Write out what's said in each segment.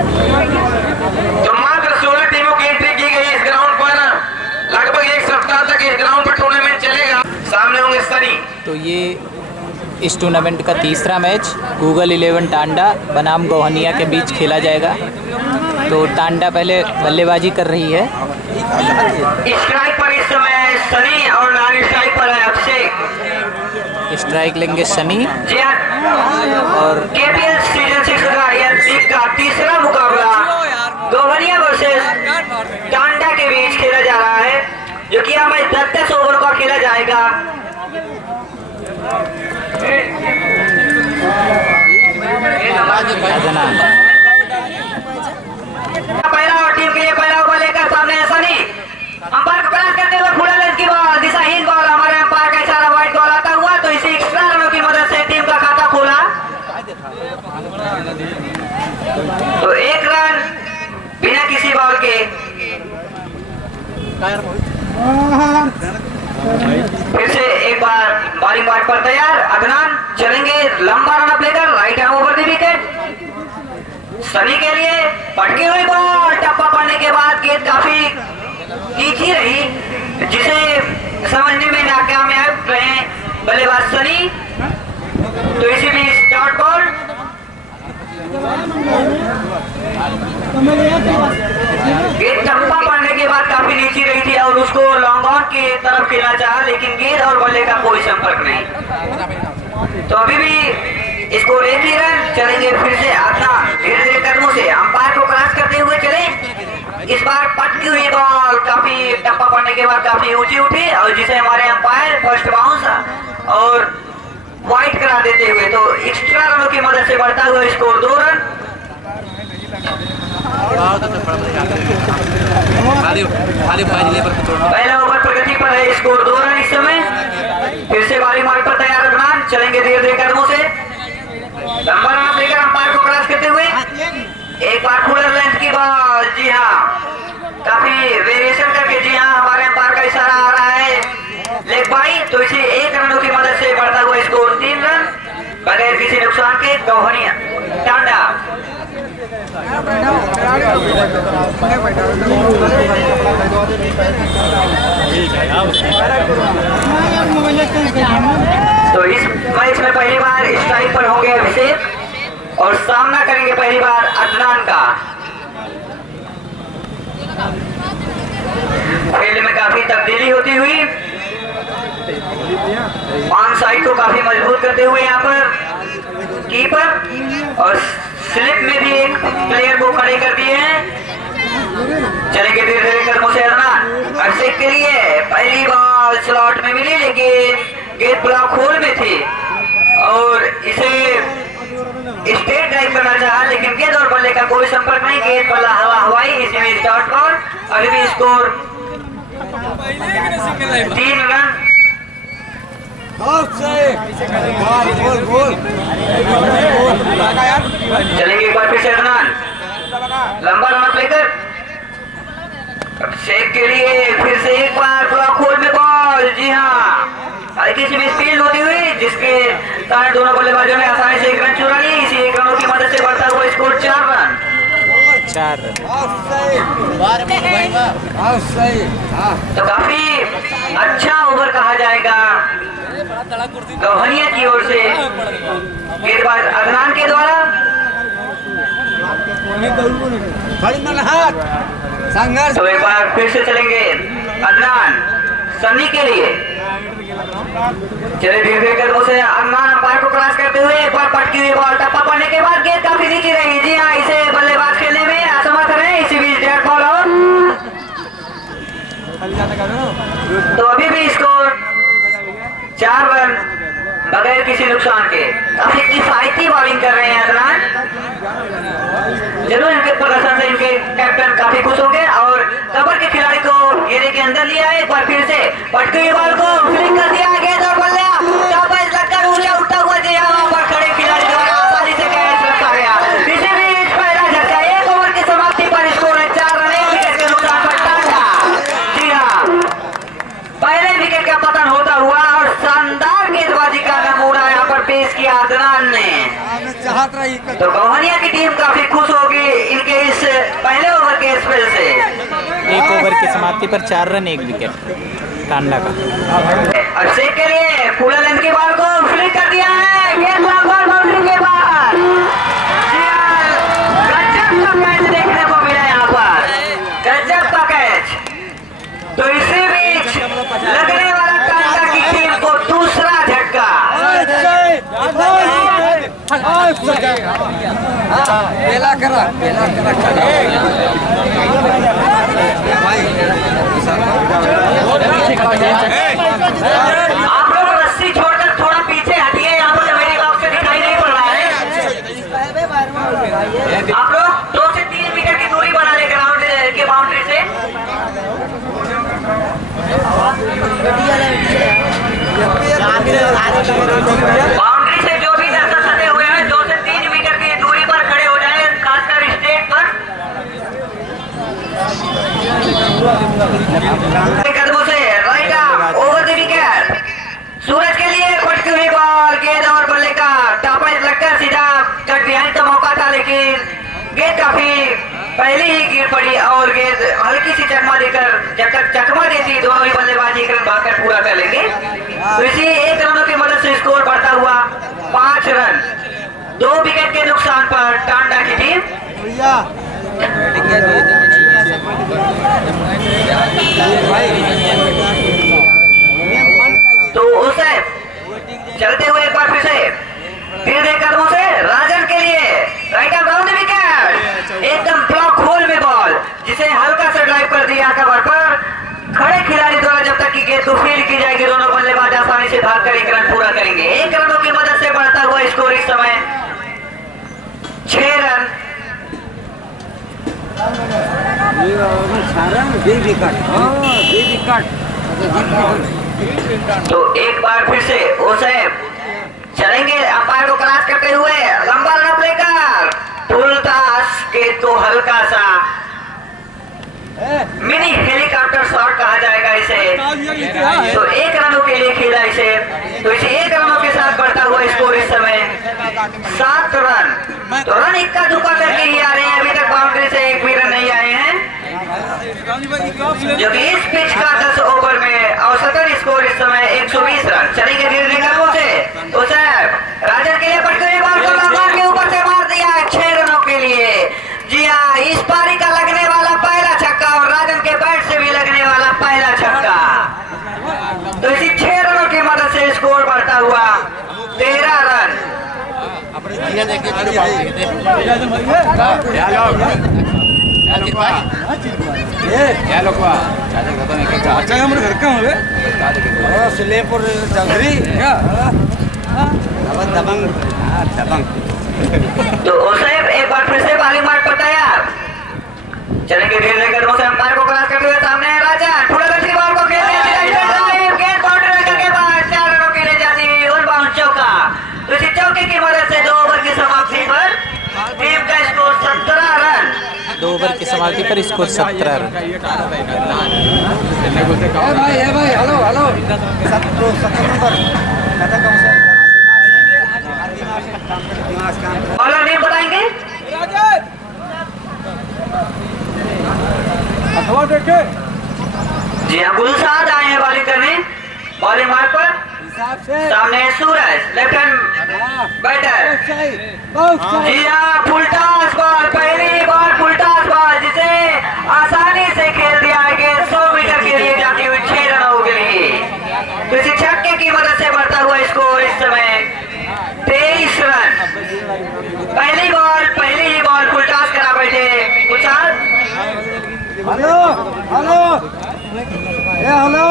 तो मात्र 16 टीमों की एंट्री की गई इस ग्राउंड पर। लगभग एक सप्ताह तक इस ग्राउंड पर टूर्नामेंट चलेगा। सामने होंगे सनी। तो ये इस टूर्नामेंट का तीसरा मैच गूगल 11 टांडा बनाम गोहनिया के बीच खेला जाएगा। तो टांडा पहले बल्लेबाजी कर रही है। स्ट्राइक पर इस समय सनी और नॉन स्ट्राइक पर है अभिषेक। स्ट्राइक लेंगे सनी। जी हाँ, और केपीएल सीजन 6 का यह लीग का तीसरा मुकाबला गोहनिया वर्सेस टांडा के बीच खेला जा रहा है, जो कि हमें 10 ओवरों का खेला जाएगा। पहला और टीम के लिए पहला ओवर लेकर सामने है सनी। अंपायर को क्रॉस करते हुए फुल लेंथ की बॉल, दिशाहीन बॉल। हमारे अंपायर का इशारा वाइड बॉल आता हुआ, तो इसी एक्स्ट्रा रनों की मदद से टीम का खाता खोला। तो एक रन बिना किसी बॉल के। फिर से एक बार बॉलिंग मार्क पर तैयार। अदनान चलेंगे लंबा रन अप लेकर, right hand over the wicket. Sunny के लिए पटकी हुई बॉल, टप्पा पड़ने के बाद गेंद काफी तीखी रही, जिसे समझने में नाकामयाब रहे बल्लेबाज सनी। तो इसी बीच डॉट बॉल। गेंद टप्पा पड़ने के बाद काफी नीची रही थी और उसको लॉन्ग ऑन की तरफ खेलना चाहा, लेकिन गेंद और बल्ले का कोई संपर्क नहीं। तो अभी भी स्कोर 1 ही रन। चलेंगे फिर से अदनान धीरे धीरे कदमों से अंपायर को क्रॉस करते हुए चले। इस बार पटकी हुई बॉल काफी टप्पा पड़ने के बाद काफी ऊंची उठी, और जिसे हमारे अंपायर फर्स्ट बाउंस और वाइड करा देते हुए, तो एक्स्ट्रा रनों की मदद से बढ़ता हुआ स्कोर 2 रन। पहला ओवर प्रगति पर है, स्कोर 2 रन इस समय। फिर से बारी मार्ग पर तैयार अदनान चलेंगे धीरे धीरे कदमों से। लंबा रन लेकर अंपायर को क्रॉस करते हुए एक बार फुल लेंथ की बॉल। जी हाँ, काफी वेरिएशन करके, जी हाँ, हमारे अंपायर का इशारा आ रहा है लेग बाई। तो इसे 1 रनों की मदद से बढ़ता हुआ स्कोर 3 रन बगैर किसी नुकसान के गोहनिया टांडा। तो इस मैच में पहली बार स्ट्राइक पर होंगे अभिषेक और सामना करेंगे पहली बार अदनान का। फील्ड में काफी तब्दीली होती हुई, ऑन साइड को काफी मजबूत करते हुए यहाँ पर कीपर, और स्लिप में भी एक प्लेयर को खड़े कर दिए हैं। चलेंगे धीरे धीरे कदमों से अदनान। अभिषेक के लिए पहली बॉल स्लॉट में मिली, लेकिन गेंद ब्लॉक होल में थी और इसे स्टेट ड्राइव करना चाहा, लेकिन गेंद और बल्ले का कोई संपर्क नहीं। गेंद बल्ला हवा हवाई, इसी में डॉट बॉल। अभी भी स्कोर 3 रन। चलेंगे एक बार फिर से अदनान, लंबा रन लेकर अभिषेक के लिए फिर से एक बार ब्लॉक होल में बॉल। जी हाँ, हल्की सी स्पीड होती हुई, जिसके कारण दोनों बल्लेबाजों ने आसानी से 1 रन चुरा ली। इसी 1 रनों की मदद से बढ़ता हुआ स्कोर 4 रन। तो काफी अच्छा ओवर कहा जाएगा गोहनिया की ओर से गेंदबाज अदनान के द्वारा। तो एक बार फिर से चलेंगे अदनान सनी के लिए। चले धीरे धीरे कदमों से अदनान अंपायर को क्रॉस करते हुए एक बार पटकी हुई बॉल, टप्पा पड़ने के बाद गेंद काफी नीची रही। जी हाँ, इसे बल्लेबाज खेलने में असमर्थ रहे। इसी बीच डेड बॉल आउट। तो अभी भी स्कोर 4 रन बगैर किसी नुकसान के। काफी किफायती बॉलिंग कर रहे हैं अदनान। जरूर इनके प्रदर्शन से इनके कैप्टन काफी खुश होंगे और कबर के खिलाड़ी को घेरे के अंदर लिया। एक बार फिर से पटकी बॉल को फ्लिक कर दिया, गेंद और बल्ला लगकर ऊंचा उठता हुआ, जी हाँ, वहां पर खड़े खिलाड़ी द्वारा आसानी से कैच रखा गया। इसी बीच पहला झटका, 1 ओवर की समाप्ति पर स्कोर है 4 रन, 1 विकेट के नुकसान पर टांडा। जी हाँ, पहले विकेट का पतन होता हुआ और शानदार गेंदबाजी का नमूना यहाँ पर पेश किया अदनान ने। तो गोहनिया की टीम काफी खुश होगी इनके समाप्ति पर 4 रन 1 विकेट टांडा का। अभिषेक के लिए फुल लेंथ की बॉल को फ्लिक कर दिया है, ये लॉन्ग बॉल बाउंड्री के बाहर। गजब का कैच देखने को मिला यहाँ पर, गजब का कैच। तो इसी बीच लगने वाला टांडा की टीम को दूसरा झटका। आप लोग रस्सी छोड़कर थोड़ा पीछे हटिए, यहाँ पर मेरी बॉक्स से दिखाई नहीं पड़ रहा है। आप लोग 2 से 3 मीटर की दूरी बना ले ग्राउंड के बाउंड्री से। बाउंड्री से जो भी दर्शक सटे हुए हैं 2 से 3 मीटर की दूरी पर खड़े हो जाए, खासकर स्टेट पर। कदमों से right arm over the wicket. Suraj के लिए पटकी हुई बॉल, गेंद और बल्ले का टापा लगकर सीधा कट बिहाइंड का मौका था, लेकिन गेंद काफी पहले ही गिर पड़ी और गेंद हल्की सी चकमा देकर, जब तक चकमा देती दोनों ही बल्लेबाज 1 रन भागकर पूरा कर लेंगे। तो इसी 1 रनों की मदद से स्कोर बढ़ता हुआ 5 रन 2 विकेट के नुकसान पर टांडा की टीम। तो उसे चलते हुए एक बार फिर दे कदमों से राजन के लिए राइट आर्म राउंड विकेट, एकदम ब्लॉक होल में बॉल, जिसे हल्का सा ड्राइव कर दिया कवर पर। खड़े खिलाड़ी द्वारा जब तक की गेंद को फील्ड की जाएगी, दोनों बल्लेबाज आसानी से भागकर 1 रन पूरा करेंगे। 1 रनों की मदद से बढ़ता हुआ स्कोर इस समय 6 रन। तो एक बार फिर से उसे चलेंगे अंपायर को क्रॉस करते हुए, लंबा रन लेकर फुलटास के तो हल्का सा मिनी हेलीकॉप्टर शॉट कहा जाएगा इसे। तो 1 रनों के लिए खेला इसे। तो इसे 1 रनों के साथ बढ़ता हुआ स्कोर इस समय 7 रन। तो रन इक्का दुक्का करके ही आ रहे हैं, अभी तक बाउंड्री से 1 भी रन नहीं आए हैं, जो कि इस पिच का 10 ओवर में औसतन स्कोर इस समय 120 रन। चलेंगे धीरे धीरे से। तो सर राजन के लिए पटके हुए बॉल को लंबार के ऊपर से मार दिया है 6 रनों के लिए। जी हाँ, इस पारी का लगने वाला पहला छक्का और राजन के बैट से भी लगने वाला पहला छक्का। तो इसी 6 रनों की मदद से स्कोर बढ़ता हुआ 13 रन। तो उसे एक बार फिर से बाली मार्क पड़ता है यार। चलेंगे धीरे धीरे कदमों से अंपायर को क्रॉस करते हुए सामने है राजन, थोड़ा की बॉल को गेंद बाउंड्री के बाद 4 रनों के लिए जाती हुई और बाउंड चौका। तो इसी चौके की मदद से 2 ओवर की समाप्ति पर टीम का स्कोर 17 रन। 2 ओवर की समाप्ति पर स्कोर 17 रन। बॉलर नेम बताएंगे? जी हाँ, गुलसाद आए हैं बॉलिंग करने। बॉलिंग मार्क पर सामने है सूरज, लेफ्ट हैंड बैटर। जी हाँ, फुलटास बॉल, पहली बॉल फुलटास बॉल, जिसे आसानी से खेल दिया है कि 100 मीटर के लिए जाती हुई 6 रनों के लिए। तो इसी छक्के की मदद से बढ़ता हुआ स्कोर इस समय 23 रन। पहली ही बॉल फुलटास करा बैठे गुलसाद। हेलो हेलो हेलो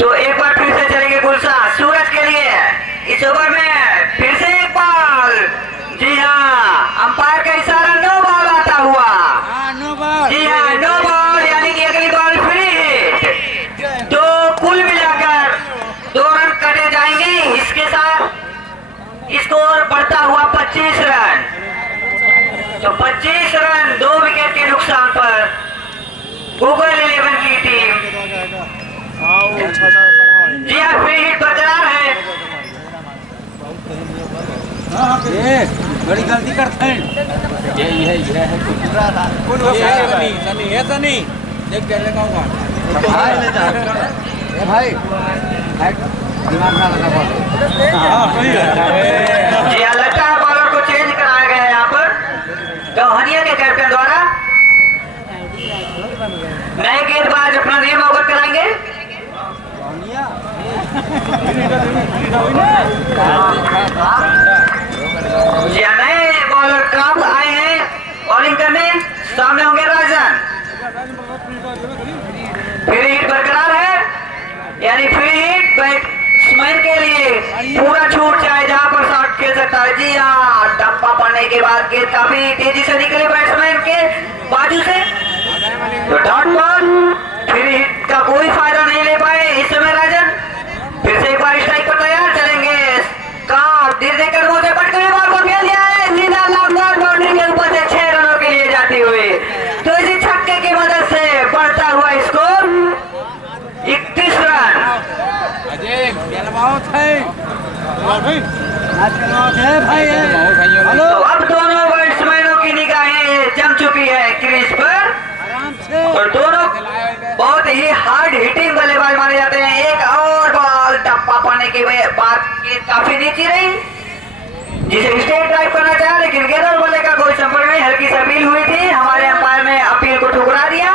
तो एक बार फिर से चलेंगे गुलसाद सूरज के लिए। इस ओवर में फिर से एक बॉल। जी हाँ, अंपायर का इशारा नो बॉल आता हुआ। जी हाँ, नो बॉल, यानी कि अगली बॉल फ्री हिट। तो कुल मिलाकर 2 रन कटे जाएंगे। इसके साथ स्कोर बढ़ता हुआ 25 रन। तो 25 रन 2 विकेट के नुकसान पर गूगल 11 की टीम। जी हाँ, फ्री हिट बरकरार है। ये बड़ी गलती करते हैं। सनी देख के लेगा भाई दिमाग ना लगा बॉल। जी हाँ, लगता है बॉलर को चेंज कराया गया है यहाँ पर गौहनिया के कैप्टन द्वारा। नए गेंदबाज अपना नियम अवगत कराएंगे। जी हाँ, नए बॉलर कब आए हैं बॉलिंग करने, सामने होंगे राजन। फ्री हिट बरकरार है, यानी फ्री हिट बैट्समैन के लिए पूरा छूट चाहे जहां पर शॉट खेल सकता है। जी हाँ, टप्पा पड़ने के बाद गेंद काफी तेजी से निकले बैट्समैन के बाजू से, तो डॉट बॉल। फ्री हिट का कोई फायदा नहीं ले पाए इस समय राजन। फिर से एक बार स्ट्राइक पर तैयार चलेंगे। धीरे देकर मुझे पटके बॉल को खेल दिया है, सीधा लॉन्ग बाउंड्री के ऊपर से 6 रनों के लिए जाती हुई। तो इसी छक्के की मदद से बढ़ता हुआ स्कोर 31 रन। तो अब दोनों बैट्समैनों की निगाहें जम चुकी है क्रीज पर और दोनों बहुत ही हार्ड हिटिंग बल्लेबाज माने जाते हैं। एक और बॉल टप्पा पाने के बाद गेंद काफी नीचे रही, जिसे स्टेट ड्राइव करना चाहा, लेकिन गेंद और बल्ले का कोई संपर्क नहीं। हल्की सी अपील हुई थी, हमारे अंपायर ने अपील को ठुकरा दिया।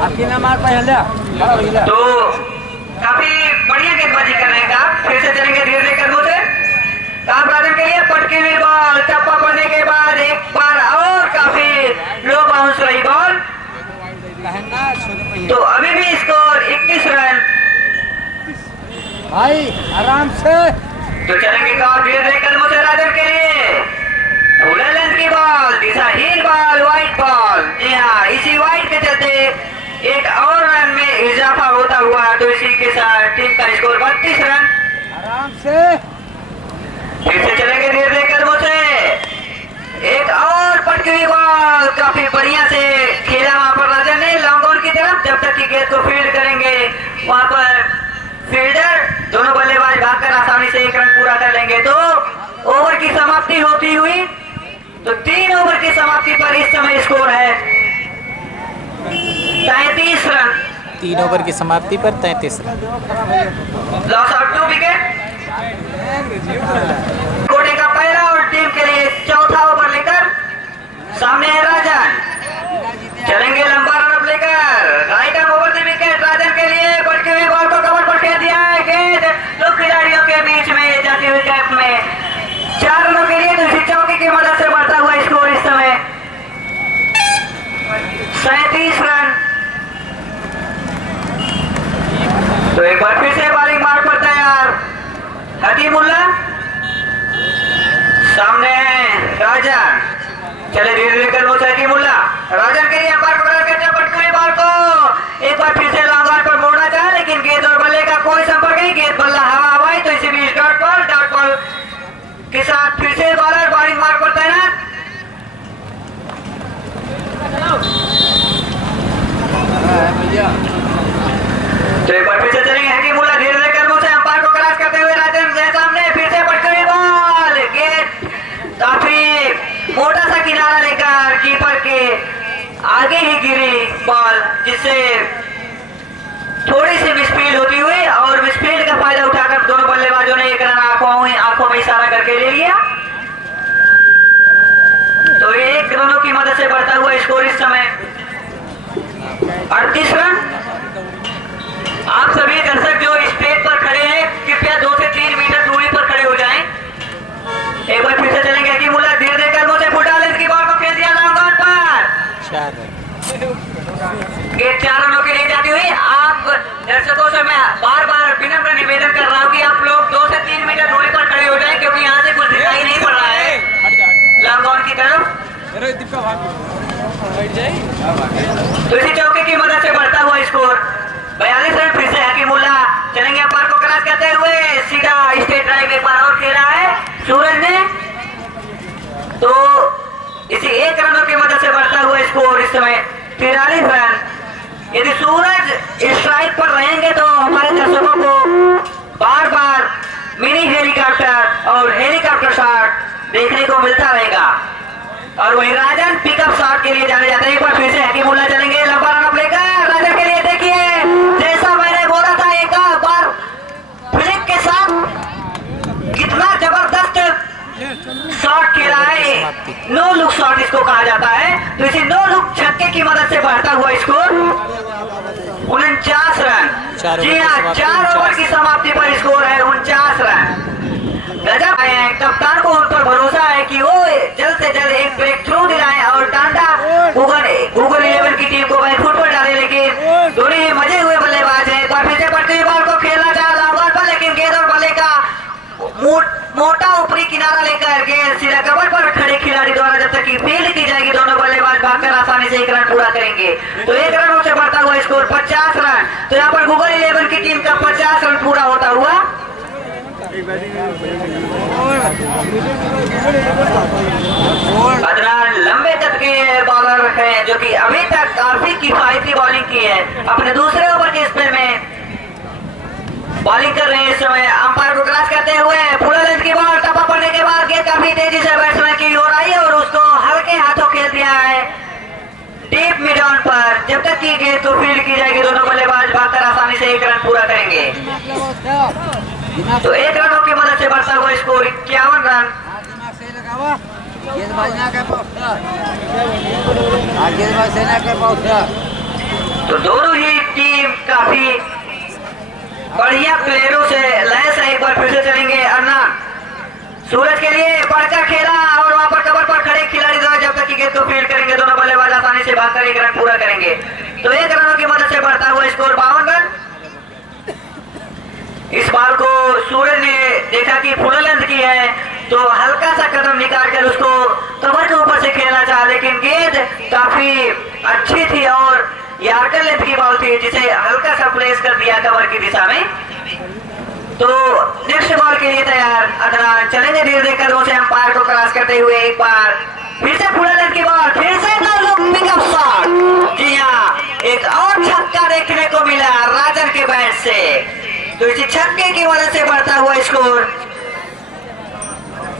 आपकी ना मार पहले तो काफी बढ़िया गेंदबाजी कर रहे हैं आप। फिर से चलेंगे धीरे धीरे कदमों से। काम राजन के लिए पटकी हुई बॉल टप्पा पड़ने के बाद एक बार और काफी लो बाउंस रही बॉल। तो अभी भी स्कोर 31 रन। भाई आराम से। तो चलेंगे काम धीरे धीरे कदमों से राजन के लिए। फुल लेंथ की बॉल, दिशाहीन बॉल, व्हाइट बॉल। जी हाँ, इसी व्हाइट के चलते एक और रन में इजाफा होता हुआ, तो इसी के साथ टीम का स्कोर 32 रन। आराम से। फिर से चलेंगे धीरे धीरे कदमों से। एक और पटकी हुई बॉल काफी बढ़िया से खेला वहां पर राजन ने लॉन्ग ऑन की तरफ। जब तक की गेंद को फील्ड करेंगे वहां पर फील्डर, दोनों बल्लेबाज भागकर आसानी से 1 रन पूरा कर लेंगे। तो ओवर की समाप्ति होती हुई, तो 3 ओवर की समाप्ति पर इस समय स्कोर है 33 रन। 3 ओवर की समाप्ति पर 33 रन। Loss out 2 wicket. कोटे का पहला और टीम के लिए चौथा ओवर लेकर सामने है राजन। चलेंगे लंबा रन लेकर। Right arm over the wicket Rajan के लिए। पटकी हुई बॉल को कवर पर खेल दिया है, गेंद 2 खिलाड़ियों के बीच में जाती हुई कैप में 4 रनों के लिए दूसरी चौकी की मदद से बढ़ता हुआ स्कोर इस समय 37 रन। तो एक बार फिर से बॉलिंग मार पर तैयार हकीमुल्ला, सामने है राजन। चले धीरे धीरे कर से हकीमुल्ला। राजन के लिए अंपायर पकड़ करते हैं पटकी हुई बॉल को। एक बार फिर से लॉन्ग ऑन पर मोड़ना चाहा, लेकिन गेंद और बल्ले का कोई संपर्क नहीं। गेंद बल्ला हवा हवाई, तो इसी बीच डॉट बॉल के साथ फिर से बॉलर बॉलिंग मार पर तैनात। तो एक बार फिर से चलेंगे हकीमुल्ला धीरे धीरे कदमों से अंपायर को क्रॉस करते हुए राजन के सामने। फिर से पटकी हुई बॉल, गेंद काफी मोटा सा किनारा लेकर कीपर के आगे ही गिरी बॉल, जिससे थोड़ी सी मिसफील्ड होती हुई और मिसफील्ड का फायदा उठाकर दोनों बल्लेबाजों ने 1 रन आंखों में इशारा करके ले लिया। तो 1 रनों की मदद से बढ़ता हुआ स्कोर इस समय 38 रन। आप सभी दर्शक जो स्टेज पर खड़े हैं, कृपया 2 से 3 मीटर दूरी पर खड़े हो जाएं। एक बार फिर से चलेंगे हकीमुल्ला धीरे धीरे कदमों से फुटा लेंथ की बॉल को खेल दिया लॉन्ग ऑन पर। 4 रन। गेंद 4 रनों के लिए जाती हुई। आप दर्शकों से मैं बार बार विनम्र निवेदन कर रहा हूँ कि आप लोग 2 से 3 मीटर दूरी पर खड़े हो जाएं, क्योंकि यहाँ से कुछ दिखाई नहीं पड़ रहा है लॉन्ग ऑन की तरफ। तो इसी चौके की मदद से बढ़ता हुआ स्कोर 42 रन। फिर से हकीमुल्ला चलेंगे अंपायर को क्रॉस करते हुए। सीधा स्टेट ड्राइव एक बार और खेला है सूरज ने। तो इसी 1 रनों की मदद से बढ़ता हुआ स्कोर इस समय 43 रन। यदि सूरज स्ट्राइक पर रहेंगे तो हमारे दर्शकों को बार बार मिनी हेलीकॉप्टर और हेलीकॉप्टर शॉट देखने को मिलता रहेगा। और वही राजन पिकअप शॉट के लिए जाने जाते हैं। एक बार फिर से हकीमुल्लाह चलेंगे, लंबा रन लेकर राजन के लिए। देखिए जैसा मैंने बोला था, एक बार फ्लिक के साथ कितना जबरदस्त शॉट खेला है। नो लुक शॉट इसको कहा जाता है। तो इसी नो लुक छक्के की मदद से बढ़ता हुआ स्कोर 49 रन। जी हाँ, 4 ओवर की समाप्ति पर स्कोर है 49 रन। गजब है। कप्तान को उन पर भरोसा है कि वो जल्द से जल्द एक ब्रेक थ्रू दिलाएं और टांडा गूगल 11 की टीम को बैकफुट पर डाले। लेकिन दोनों ही मजे हुए बल्लेबाज हैं। एक बार फिर से पटती हुई बॉल को खेलना चाह लॉन्ग पर, लेकिन गेंद और बल्ले का मोटा ऊपरी किनारा लेकर गेंद सीधा कवर पर खड़े खिलाड़ी द्वारा जब तक की फील्ड की जाएगी, दोनों बल्लेबाज भागकर आसानी से 1 रन पूरा करेंगे। तो 1 रनों से बढ़ता हुआ स्कोर 50 रन। तो यहाँ पर गूगल 11 की टीम का 50 रन पूरा होता हुआ। अदनान लंबे कद के बॉलर हैं जो कि अभी तक काफी किफायती बॉलिंग की है। अपने दूसरे ओवर के स्पेल में बॉलिंग कर रहे हैं इस समय। अंपायर को क्रॉस करते हुए फुल लेंथ की बॉल टप्पा पड़ने के बाद गेंद काफी तेजी से बैट्समैन की ओर आई और उसको हल्के हाथों खेल दिया है डीप मिड ऑन पर। जब तक की गेंद तो फील्ड की जाएगी, दोनों बल्लेबाज भागकर आसानी से 1 रन पूरा करेंगे। तो 1 रनों की मदद से बढ़ता हुआ स्कोर 51 रन। तो दोनों ही टीम काफी बढ़िया प्लेयरों से लैस है। एक बार फिर से चलेंगे अरनान सूरज के लिए पड़कर खेला और वहां पर कवर पर खड़े खिलाड़ी द्वारा जब तक की गेंद को फील्ड करेंगे, दोनों बल्लेबाज आसानी से भागकर 1 रन पूरा करेंगे। तो 1 रनों की मदद से बढ़ता हुआ स्कोर 52 रन। इस बार को सूरज ने देखा कि फुल लेंथ की है तो हल्का सा कदम निकाल कर उसको कवर के ऊपर से खेलना चाहा, लेकिन गेंद काफी अच्छी थी और यार्कर लेंथ की बॉल थी जिसे हल्का सा प्लेस कर दिया कवर की दिशा में। तो नेक्स्ट बॉल के लिए तैयार अदनान चलेंगे धीरे धीरे कदमों से अंपायर को क्रॉस करते हुए। एक बार फिर से फुल लेंथ की बॉल, फिर से नो लुक पिकअप शॉट। जी हाँ, एक और छक्का देखने को मिला राजन के बैट से। तो इसी छक्के की वजह से बढ़ता हुआ स्कोर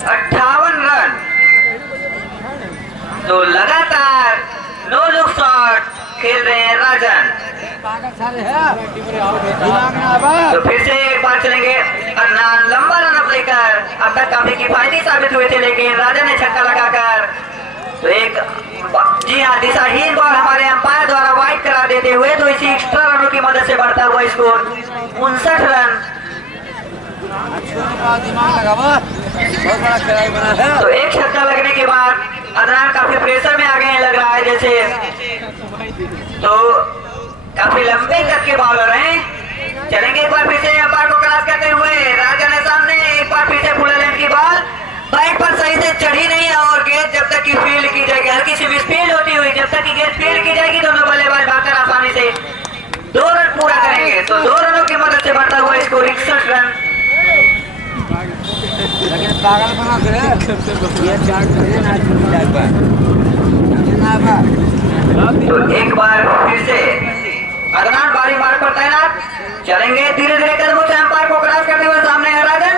58 रन। तो लगातार नो लुक शॉट खेल रहे हैं राजन। तो फिर से एक बार चलेंगे अदनान लंबा रन अप लेकर। अब तक काफी किफायती साबित हुए थे, लेकिन राजन ने छक्का लगाकर तो एक जी हाँ दिशाहीन बॉल हमारे अंपायर द्वारा वाइड करा देते हुए तो इसी एक्स्ट्रा रनों की मदद से बढ़ता हुआ स्कोर 59 रन। तो एक छक्का लगने के बाद अदनान काफी प्रेशर में आ गए लग रहा है जैसे। तो काफी लंबे करके बॉलर हैं। चलेंगे एक बार फिर से अंपायर को क्रॉस करते हुए राजन है सामने। एक बार फिर से फुल लेंथ की बॉल बैट पर सही से चढ़ी नहीं और गेंद जब तक की फील्ड की जाएगी, हल्की सी मिसफील्ड होती हुई जब तक की गेंद फील्ड की जाएगी, दोनों बल्लेबाज भागकर आसानी से 2 रन पूरा करेंगे। तो 2 रनों की मदद से बढ़ता हुआ स्कोर 61 रन। तो एक बार फिर से अदनान बारी मार्ग पर तैनात। चलेंगे धीरे धीरे कदमों से अंपायर को क्रॉस करते हुए सामने है राजन।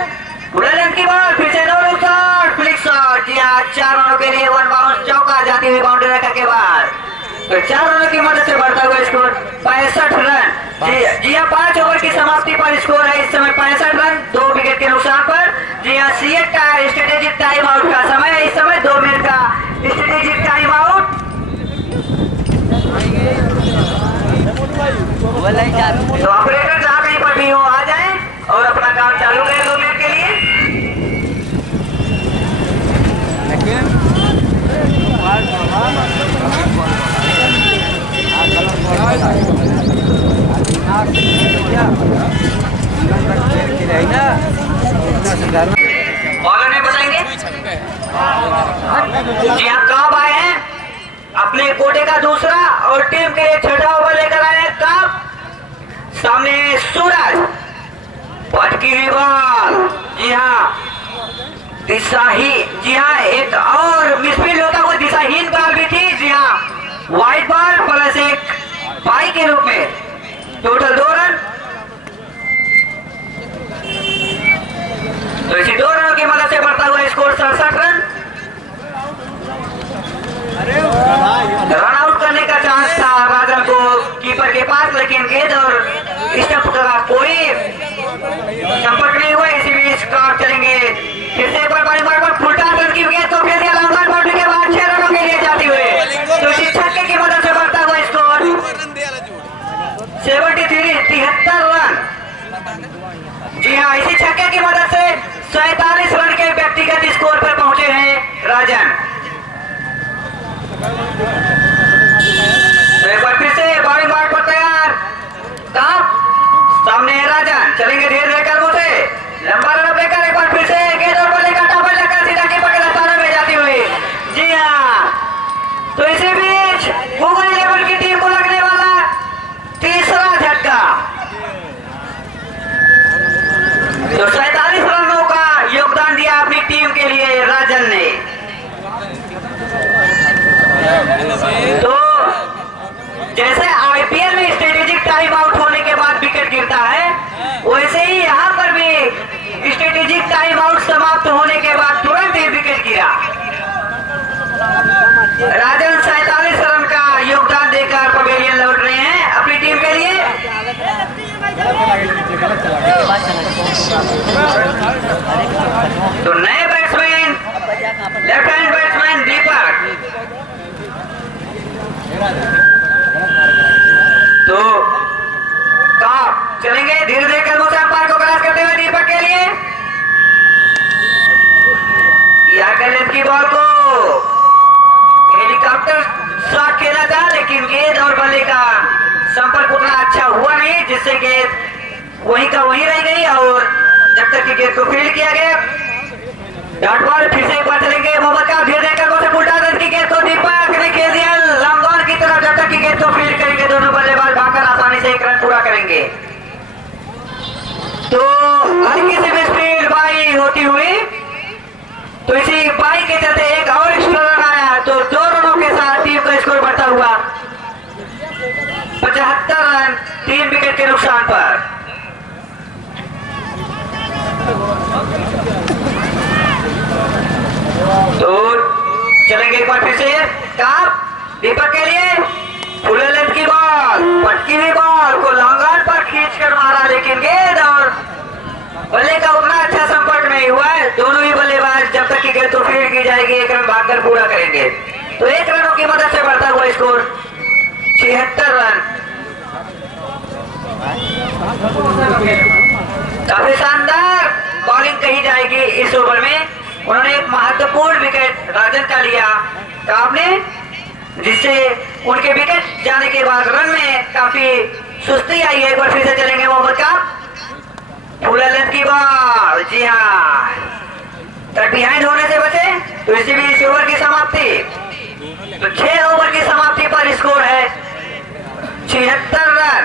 फुल लेंथ की बॉल, फिर से no look shot, flick shot. जी हाँ, 4 रनों के लिए 1 बाउंस चौका जाती हुई बाउंड्री रेखा के बाद। तो 4 रनों की मदद से बढ़ता हुआ स्कोर 65 रन। जी हाँ, 5 ओवर की समाप्ति पर स्कोर है इस समय 65 रन 2 विकेट के नुकसान पर। जी हाँ, सीएट का स्ट्रेटेजिक टाइम आउट का समय है इस समय, 2 मिनट का स्ट्रेटेजिक टाइम आउट। तो ऑपरेटर जहाँ कहीं पर भी हो आ जाए और अपना काम चालू करें 2 मिनट के लिए। बॉलर नहीं बताएंगे जी आप कब आए हैं, अपने कोटे का दूसरा और टीम के लिए 6ठा ओवर लेकर आए हैं। कब सामने सूरज पटकी हुई बॉल। जी हाँ, दिशाहीन। जी हाँ, एक और मिसफील्ड होता हुआ दिशाहीन बॉल भी थी। जी हाँ, वाइड बॉल प्लस एक बाई के रूप में टोटल 2 रन। लेकिन गेंद और स्टंप का कोई संपर्क नहीं हुआ। इसी बीच क्रॉस चलेंगे फिर से एक बार बड़ी बार फुलटा रन की गेंद को खेल दिया लॉन्ग बाउंड्री के बाद 6 रनों के लिए जाती हुई तो इसी छक्के की मदद से बढ़ता हुआ स्कोर 73 रन। जी हाँ, इसी छक्के की मदद से 47 रन के व्यक्तिगत स्कोर पर पहुंचे हैं राजन। तो एक बार फिर से बॉलिंग मार्क पर तैयार, सामने है राजन, चलेंगे धीरे धीरे कदमों से, लंबा रन लेकर एक बार फिर से गेंद और बल्ले का टॉपल लेकर सीधा कीपर के दस्ताने में जाती हुई। जी हाँ, तो इसी बीच गूगल 11 की टीम को लगने वाला तीसरा झटका। तो 47 रनों का योगदान दिया अपनी टीम के लिए राजन ने। तो जैसे आईपीएल में स्ट्रेटेजिक टाइम आउट होने के बाद विकेट गिरता है, वैसे ही यहाँ पर भी स्ट्रेटेजिक टाइम आउट समाप्त होने के बाद तुरंत ही विकेट गिरा। राजन 47 रन का योगदान देकर पवेलियन लौट रहे हैं अपनी टीम के लिए। तो नए बैट्समैन लेफ्ट हैंड बैट्समैन दीपक, तो टॉप चलेंगे धीरे धीरे कदमों से अंपायर को क्रॉस करते हुए दीपक के लिए। या गलत की बॉल को हेलीकॉप्टर शॉट खेला था, लेकिन गेंद और बल्ले का संपर्क उतना अच्छा हुआ नहीं, जिससे गेंद वहीं का वहीं रह गई और जब तक कि गेंद को फील्ड किया गया। डॉट बॉल फिर से एक बार चलेंगे मोहम्मद का धीरे धीरे कदमों से उल्टा रन की गेंद को दीपक ने खेल दिया लॉन्ग ऑन की तरफ। जब तक कि गेंद को फील्ड करेंगे दोनों बल्लेबाज भागकर आसानी से एक रन पूरा करेंगे। तो हल्की सी भी स्पीड बाई होती हुई, तो इसी बाई के चलते एक और एक्स्ट्रा रन आया, तो 2 रनों के साथ टीम का स्कोर बढ़ता हुआ 75 रन 3 विकेट के नुकसान पर। तो चलेंगे एक बार फिर से टॉप दीपक के लिए, फुल लेंथ की बॉल, पटकी हुई बॉल को लॉन्ग ऑन पर खींचकर मारा, लेकिन गेंद और बल्ले का उतना अच्छा संपर्क नहीं हुआ है। दोनों ही बल्लेबाज जब तक कि गेंद तो फील्ड की जाएगी एक रन भागकर पूरा करेंगे। तो 1 रनों की मदद से बढ़ता हुआ स्कोर 76 रन। काफी शानदार बॉलिंग कही जाएगी इस ओवर में। उन्होंने एक महत्वपूर्ण विकेट राजन का लिया टॉप ने, जिससे उनके विकेट जाने के बाद रन में काफी सुस्ती आई है। एक बार फिर से चलेंगे मोहम्मद का फुल लेंथ की बॉल। जी हाँ, तक बिहाइंड होने से बचे, तो इसी भी इस ओवर की समाप्ति। तो 6 ओवर की समाप्ति पर स्कोर है 76 रन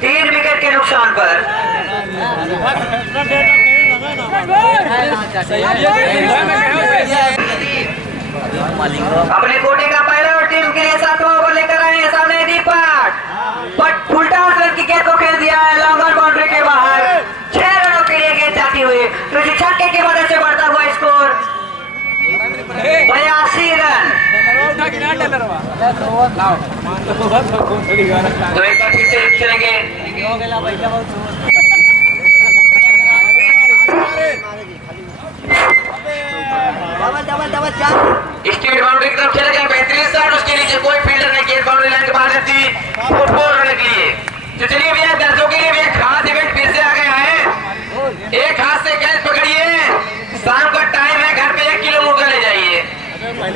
3 विकेट के नुकसान पर। अपने कोटे का पहला और टीम के लिए 7वां ओवर लेकर आए हैं सामने दीपक, बट उल्टा रन की गेंद को खेल दिया है लॉन्ग ऑन बाउंड्री के बाहर। 6 रनों के लिए गेंद जाती हुई, तो इसी छक्के की मदद से बढ़ता हुआ स्कोर 82 रन। तो एक बार फिर से चलेंगे स्ट्रेट बाउंड्री की तरफ चले गए, बेहतरीन शॉट, उसके नीचे कोई फील्डर नहीं, गेंद बाउंड्री लाइन के बाहर जाती 4 रन के लिए। तो चलिए भैया, दर्शकों के लिए भी एक खास इवेंट फिर से आ गया है। एक हाथ से कैच पकड़िए, शाम का टाइम है, घर पे 1 किलो मुर्गा ले जाइए,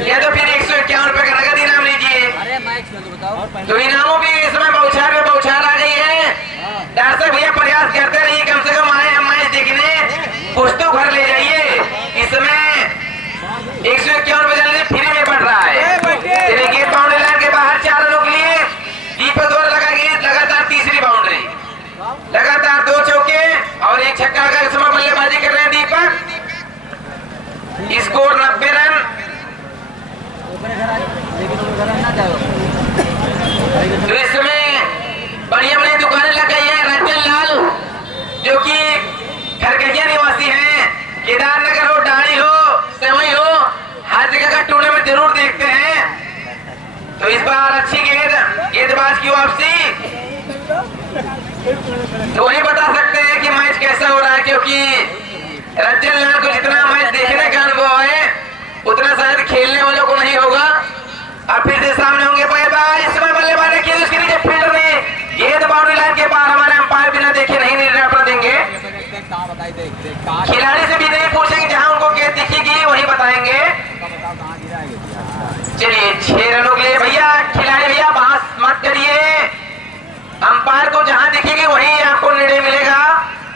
या तो फिर 151 रुपए का नगद इनाम लीजिए। तो इनामों भी इस समय बौछार में बौछार आ गई है। दर्शक भैया प्रयास करते रहिए, कम से कम आए हम मैच देखने, कुछ तो घर ले जाइए। इस समय 151 रुपए जाने फ्री में पड़ रहा है। गेंद बाउंड्री लाइन के बाहर 4 रनों के लिए दीपक द्वारा लगा गेंद, लगातार तीसरी बाउंड्री, लगातार 2 चौके और 1 छक्का का इस समय बल्लेबाजी कर रहे हैं दीपक। Score 90 run. तो इस समय बढ़िया बड़ी दुकानें लग गई है। रंजन लाल जो कि खरगहिया निवासी हैं, केदारनगर हो, डाणी हो, सेवई हो, हर जगह का टूर्नामेंट जरूर देखते हैं। तो इस बार अच्छी गेंदबाज की वापसी तो वही बता सकते हैं कि मैच कैसा हो रहा है, क्योंकि रंजन लाल को जितना मैच देखने का अनुभव है उतना शायद खेलने वालों को नहीं होगा। अब फिर से सामने होंगे बल्लेबाज, इस समय बल्लेबाज ने किया, उसके नीचे फील्डर ने गेंद बाउंड्री लाइन के पार, हमारे अंपायर बिना देखे नहीं निर्णय अपना देंगे। खिलाड़ी से भी नहीं पूछेंगे, जहां उनको गेंद दिखेगी वही बताएंगे। चलिए 6 रनों के लिए भैया, खिलाड़ी भैया बहस मत करिए, अंपायर को जहां दिखेगी वही आपको निर्णय मिलेगा।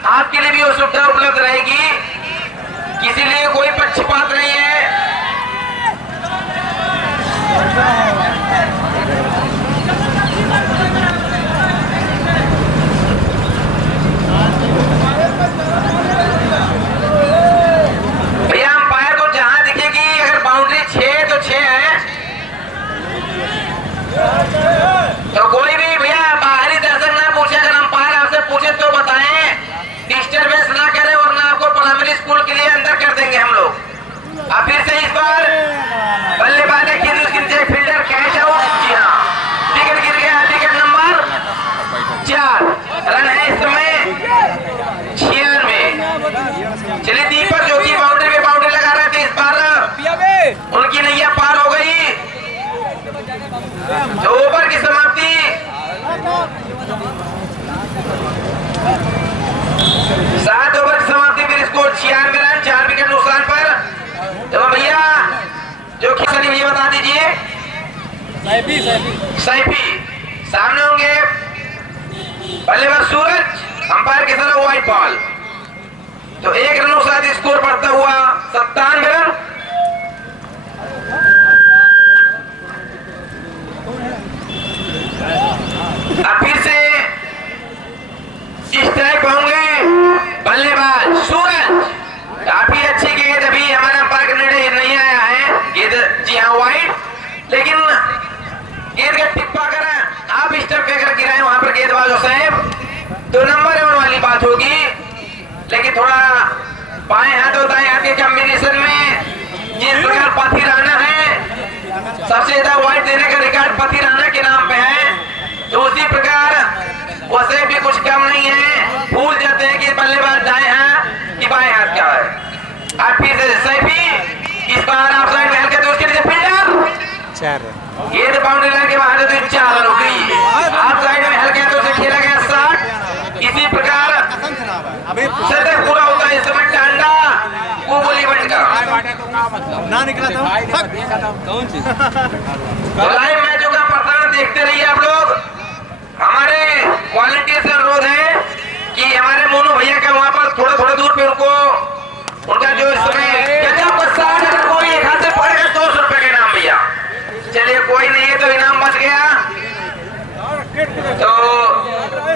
आपके लिए भी वो सुविधा उपलब्ध रहेगी, किसी लिए कोई पक्षपात नहीं है। भैया अंपायर को जहां दिखेगी, अगर बाउंड्री 6 तो 6 है, तो कोई भी भैया बाहरी दर्शक ना पूछे, अगर अंपायर आपसे पूछे तो बताएं, डिस्टर्बेंस ना करें वरना आपको प्राइमरी स्कूल के लिए अंदर कर देंगे हम लोग। अब फिर से इस बार बल्लेबाज ने की, उसके नीचे फील्डर कैच आउट। जी हाँ, विकेट गिर गया, विकेट नंबर 4, रन है इस समय 96। चलिए दीपक जो कि बाउंड्री पे बाउंड्री लगा रहे थे, इस बार उनकी नैया पार हो गई, तो ओवर की समाप्ति। 7 ओवर की समाप्ति, फिर स्कोर 96 रन, 4 विकेट नुकसान पर। तो भैया जो खिलाड़ी ये बता दीजिए, सैफी सामने होंगे, बल्लेबाज सूरज, अंपायर के तरफ व्हाइट बॉल। तो 1 रनों के साथ स्कोर बढ़ता हुआ 97 रन। अब फिर से स्ट्राइक होंगे, बल्लेबाज सूरज, काफी अच्छी गेंद, अभी हमारे अंपायर का निर्णय नहीं आया है, गेंद जी हाँ वाइड, लेकिन गेंद का टिप्पा कर आप स्टंप पे कर गिराए वहां पर गेंदबाजों साहब, तो नंबर 1 वाली बात होगी। लेकिन थोड़ा बाएं हाथ और दाएं हाथ के कॉम्बिनेशन में जिस प्रकार पथी राणा है, सबसे ज्यादा वाइड देने का रिकॉर्ड पथी राणा के नाम पे है, तो उसी प्रकार वैसे भी कुछ कम नहीं है, भूल जाते हैं कि बल्लेबाज दाएं हाथ कि बाएं हाथ का है। आप फिर से सैफी, इस बार आप साइड में हल्के, तो उसके नीचे फील्डर 4, ये तो बाउंड्री लाइन के बाहर है, तो 4 रन हो गई। आप साइड में हल्के, तो उसे खेला गया 60। इसी प्रकार शतक पूरा होता है इस समय टांडा कुबुली बन का ना निकला तो लाइव मैचों का प्रसारण देखते रहिए आप लोग। हमारे वॉलंटियर से अनुरोध है कि हमारे मोनू भैया का वहां पर थोड़ा दूर पे उनका जो इस समय गजब का 60 अगर कोई एक हाथ से पड़ेगा 200 रुपए के इनाम भैया। चलिए कोई नहीं है तो इनाम बच गया। तो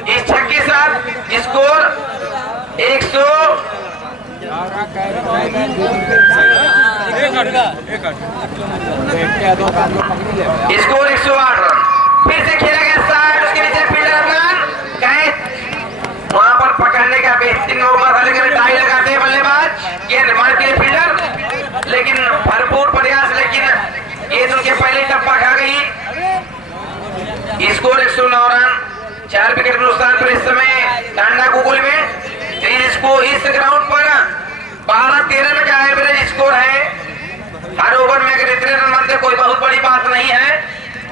इस छक्के के साथ स्कोर 100 स्कोर 108 रन। फिर से खेला गया 60, उसके नीचे फील्डर रन कैच, वहां पर पकड़ने का बेहतरीन मौका था, लेकिन टाई लगाते हैं बल्लेबाज, गेंद मार के फील्डर, लेकिन भरपूर प्रयास, लेकिन गेंद उनके पहले टप्पा खा गई। स्कोर 109 रन, 4 विकेट नुकसान पर इस समय टांडा कुकुल में। इस ग्राउंड पर 12-13 रन का एवरेज स्कोर है। हर ओवर में अगर इतने रन बनते कोई बहुत बड़ी बात नहीं है।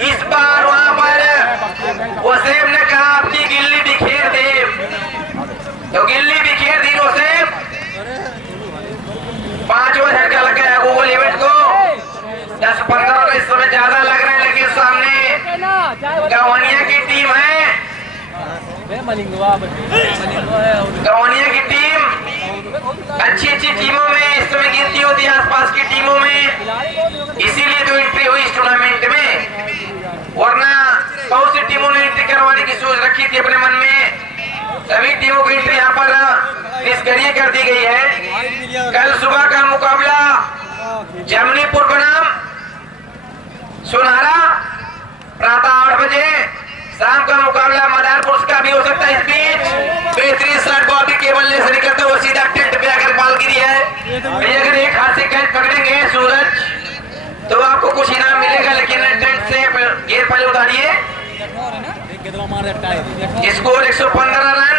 इस बार वहां पर वसीम ने कहा आपकी गिल्ली बिखेर दे, तो गिल्ली बिखेर दी वसीम। 5 ओवर झटका लग गया गूगल इवेंट को। 10-15 रन इस समय ज्यादा लग रहे हैं, लेकिन सामने गवानिया की टीम है। गवानिया की टीम अच्छी टीमों में इस समय गिनती होती है, आसपास की टीमों में, इसीलिए तो एंट्री हुई इस टूर्नामेंट में। वरना बहुत सी टीमों ने एंट्री करवाने की सोच रखी थी अपने मन में। सभी टीमों की एंट्री यहाँ पर निष्क्रिय कर दी गई है। कल सुबह का मुकाबला जमनीपुर बनाम सुनहरा प्रातः 8 बजे, शाम का मुकाबला मदारपुर का भी हो सकता है। इस बीच बेहतरीन शॉट बॉल भी केवल ले से निकलता हुआ सीधा टेंट पे आकर बॉल गिरी है। अगर एक हाथ से कैच पकड़ेंगे सूरज तो आपको कुछ इनाम मिलेगा, लेकिन टेंट से गेंद पहले उतारिए। Score 115 run.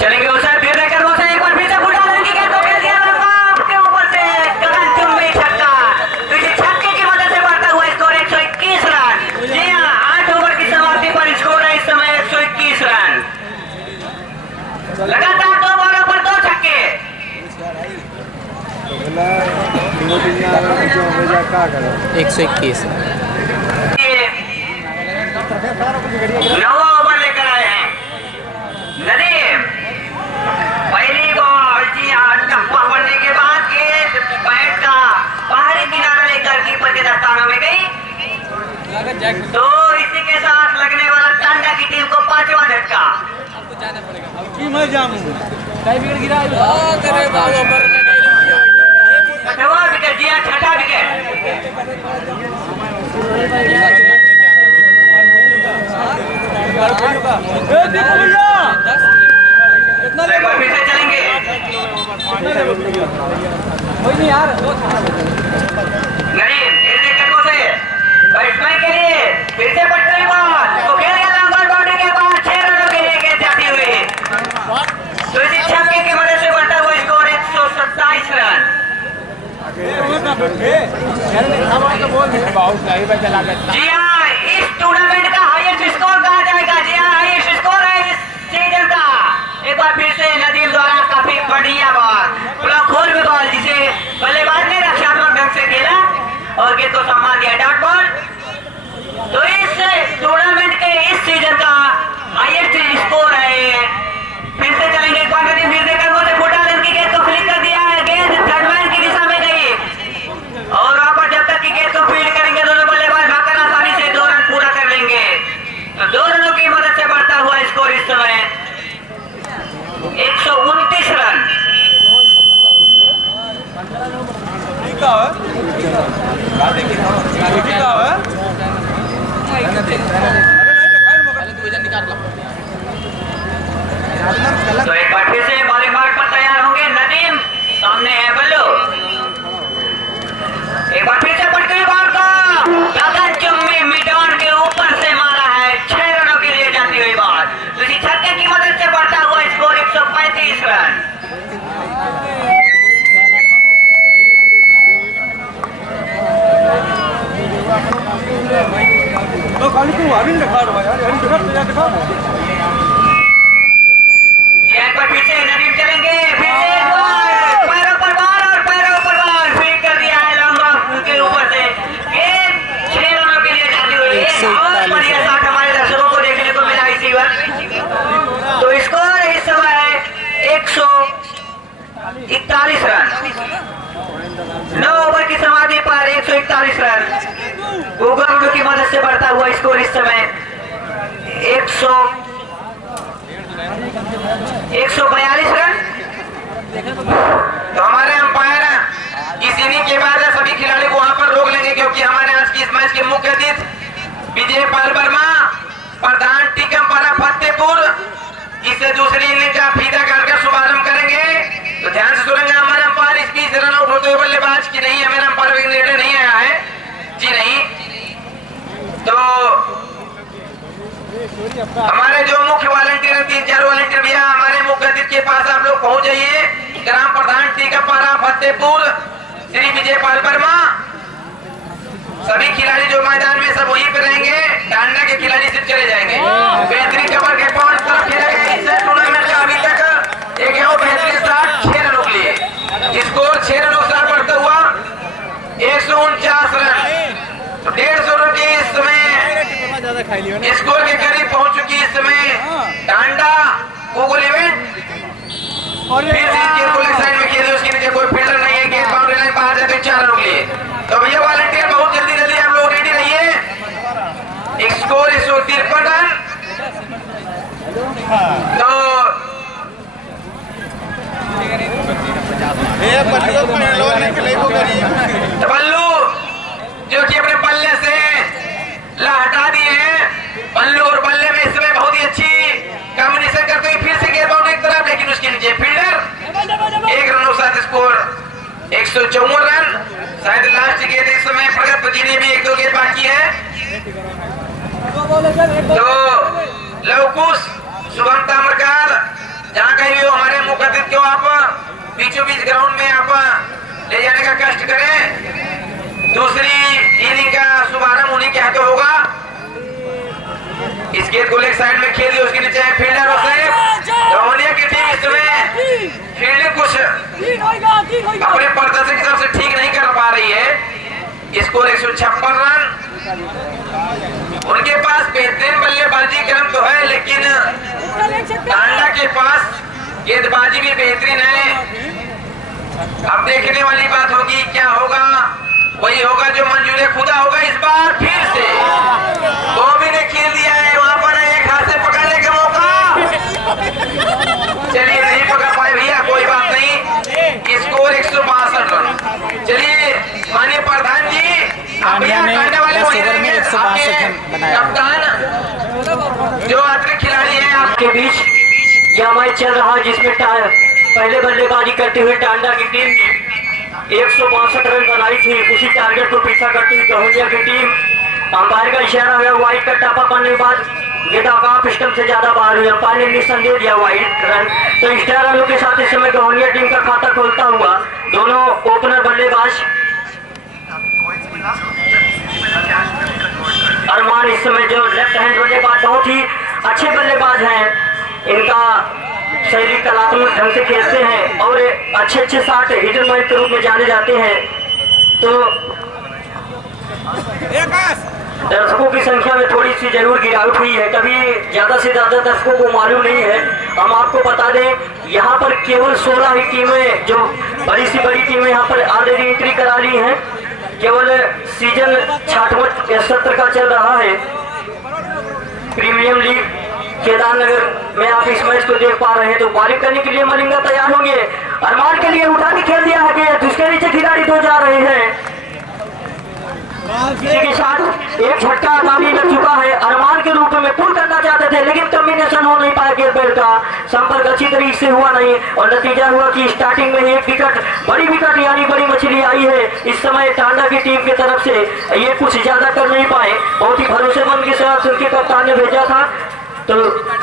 चलेंगे उसे फिर देकर वो से एक बार फिर से फुटा लड़की के तो खेल दिया लड़का आपके ऊपर से गगनचुंबी छक्का। तो इसी छक्के की मदद से बढ़ता हुआ स्कोर 121 रन। जी हां, 8 ओवर की समाप्ति पर स्कोर है इस समय 121 रन। लगातार 2 बॉलों पर 2 छक्के। 121। 9वां ओवर लेकर आए हैं नदीम। पहली बॉल, जी हां, टप्पा पड़ने के बाद गेंद बैट का बाहरी किनारा लेकर कीपर के दस्तानों में गई। तो इसी के साथ लगने वाला टांडा की टीम को 5वां झटका। छठवां विकेट, जी हां, छठा विकेट। फिर से चलेंगे गरीब से बैट्समैन के लिए फिर से पटनी बॉल तो खेल गया लंबा बाउंड्री के बाद 6 रनों के लिए गेंद जाती हुई। तो इसी छक्के की मदद से बढ़ता हुआ स्कोर 127 रन। जी हाँ, इस टूर्नामेंट का हाईएस्ट स्कोर कहा जाएगा। जी हाँ, हाईएस्ट स्कोर है इस सीजन का। एक बार फिर से नदीम द्वारा काफी बढ़िया बॉल, ब्लॉक होल में बॉल जिसे बल्लेबाज ने रक्षात्मक ढंग से खेला और गेंद को संभाल दिया, डॉट बॉल। तो इस टूर्नामेंट के इस सीजन का हाईएस्ट स्कोर है। फिर से चलेंगे एक बार नदीम, फिर देकर वो से फुटा लड़की गेंद को फ्लिक कर दिया है। गेंद थर्डमैन की दिशा में गई और वहां पर जब तक की गेंद को फील्ड करेंगे दोनों बल्लेबाज भागकर आसानी से 2 रन पूरा कर लेंगे। तो 2 रनों की मदद से बढ़ता हुआ स्कोर इस समय 129 रन। तो एक बार फिर से बॉलिंग मार्ग पर तैयार होंगे नदीम, सामने है बल्लू। एक बार फिर से पटकी बॉल को गगनचुंबी मिडॉन के ऊपर से मारा है, 6 रनों के लिए जाती हुई बॉल। तो इसी छक्के की मदद से बढ़ता हुआ स्कोर 135 रन। एक बार फिर से नदीम चलेंगे, फिर से एक बार पैरों पर बॉल और पैरों पर बॉल फ्लिक कर दिया है लंबा के ऊपर से। गेंद 6 रनों के लिए जाती हुई। और बढ़िया शॉट हमारे दर्शकों को देखने को मिला इसी वक्त। तो स्कोर इस समय है 141 रन। 9 ओवर की समाप्ति पर 141 रन। गूगल की मदद से बढ़ता हुआ स्कोर इस समय 142 रन। तो हमारे अंपायर इस इनिंग के बाद सभी खिलाड़ी को वहां पर रोक लेंगे, क्योंकि हमारे आज की इस मैच के मुख्य अतिथि विजय पाल वर्मा, प्रधान टीम पारा फतेहपुर, इससे दूसरी इनिंग का फीता काटकर शुभारंभ करेंगे। तो ध्यान से सुनेंगे हमारे अंपायर इस बीच रन आउट होते हुए बल्लेबाज की नहीं है, मेरा अंपायर निर्णय नहीं आया है जी नहीं। तो हमारे जो मुख्य वॉलंटियर 3-4 वॉलंटियर भैया हमारे मुख्य अतिथि के पास आप लोग पहुंच जाइए। ग्राम प्रधान टीकापारा फतेहपुर श्री विजय पाल वर्मा, सभी खिलाड़ी जो मैदान में सब वहीं पे रहेंगे, टांडा के खिलाड़ी सिर्फ चले जाएंगे। बेहतरीन कवर के पॉइंट तरफ खेला गया इस टूर्नामेंट का अभी तक एक बेहतरीन स्टार्ट 6 रनों के लिए। स्कोर 6 रनों से बढ़ता हुआ 149 रन। 150 रन के इस समय स्कोर के करीब पहुंच चुकी इस समय टांडा गूगल इवेंट। फिर से गेंद को लेग साइड में खेले, उसके नीचे कोई फील्डर नहीं है, गेंद बाउंड्री लाइन बाहर जाते 4 रनों के लिए। तो भैया वॉलंटियर बहुत जल्दी जल्दी आप लोग रेडी रहिए। Score 153 run. तो बल्लू जो कि अपने बल्ले से हटा दिए हैं, बल्लू और बल्ले में इस समय बहुत ही अच्छी कॉम्बिनेशन करते हुए फिर से गेंद बाउंड्री की तरफ, लेकिन उसके नीचे फील्डर 1 रनों के साथ स्कोर 154 रन। शायद लास्ट गेंद इस समय प्रगत जी ने भी 1-2 गेंद बाकी है। तो लवकुश शुभम ताम्रकार जहां कहीं भी हो, हमारे मुख्य अतिथि को आप बीचों बीच ग्राउंड में आप ले जाने का कष्ट करें। दूसरी इनिंग का शुभारंभ उन्हीं के हाथों होगा। इस गेंद को लेग साइड में खेल दिया, उसके नीचे फील्डर से गवानिया की टीम इस समय फील्डिंग कुछ अपने प्रदर्शन के हिसाब से ठीक नहीं कर पा रही है। Score 156 run. उनके पास बेहतरीन बल्लेबाजी क्रम तो है, लेकिन टांडा के पास गेंदबाजी भी बेहतरीन है। अब देखने वाली बात होगी क्या होगा। वही होगा जो मंजूर खुदा होगा इस बार फिर से। बॉबी ने खेल दिया है वहां पर, एक हाथ से पकड़ने का मौका। चलिए नहीं पकड़ पाए भैया, कोई बात नहीं। Score 162 run. चलिए माननीय प्रधान जी, कप्तान जो अतिरिक्त खिलाड़ी है आपके बीच यह मैच चल रहा है, जिसमें पहले बल्लेबाजी करते हुए टांडा की टीम ने 162 रन बनाई थी। उसी टारगेट को पीछा करती हुई गहोनिया की टीम, अंपायर का इशारा हुआ वाइड का टापा पाने के बाद गेंद आकाश स्टंप से ज्यादा बाहर हुई। अंपायर ने निसंदेह दिया वाइड रन। तो एक्स्ट्रा रनों के साथ इस समय गहोनिया टीम का खाता खोलता हुआ दोनों ओपनर बल्लेबाज अरमान इस समय जो लेफ्ट हैंड बल्लेबाज बहुत ही अच्छे बल्लेबाज हैं, इनका शैली कलात्मक ढंग से खेलते हैं और अच्छे शॉट हिटर मैन के रूप में जाने जाते हैं। तो दर्शकों की संख्या में थोड़ी सी जरूर गिरावट हुई है, कभी ज्यादा से ज्यादा दर्शकों को मालूम नहीं है। हम आपको बता दें यहाँ पर केवल 16 ही टीमें, जो बड़ी सी बड़ी टीमें यहाँ पर ऑलरेडी एंट्री करा ली हैं। केवल सीजन 66 सत्र का चल रहा है। प्रीमियम लीग केदारनगर में आप इस मैच को देख पा रहे हैं। तो बॉलिंग करने के लिए मलिंगा तैयार होंगे। अरमान के लिए उठा के खेल दिया है, जिसके नीचे खिलाड़ी 2 जा रहे हैं। इसी के साथ एक झटका आगामी लग चुका है। अरमान के रूप में पुल करना चाहते थे, लेकिन कॉम्बिनेशन हो नहीं पाया। गेंद का संपर्क अच्छी तरीके से हुआ नहीं और नतीजा हुआ कि स्टार्टिंग में एक विकेट, बड़ी विकेट यानी बड़ी मछली आई है इस समय टांडा की टीम की तरफ से। ये कुछ ज्यादा कर नहीं पाए, बहुत ही भरोसेमंद के साथ उनके कप्तान ने भेजा था। तो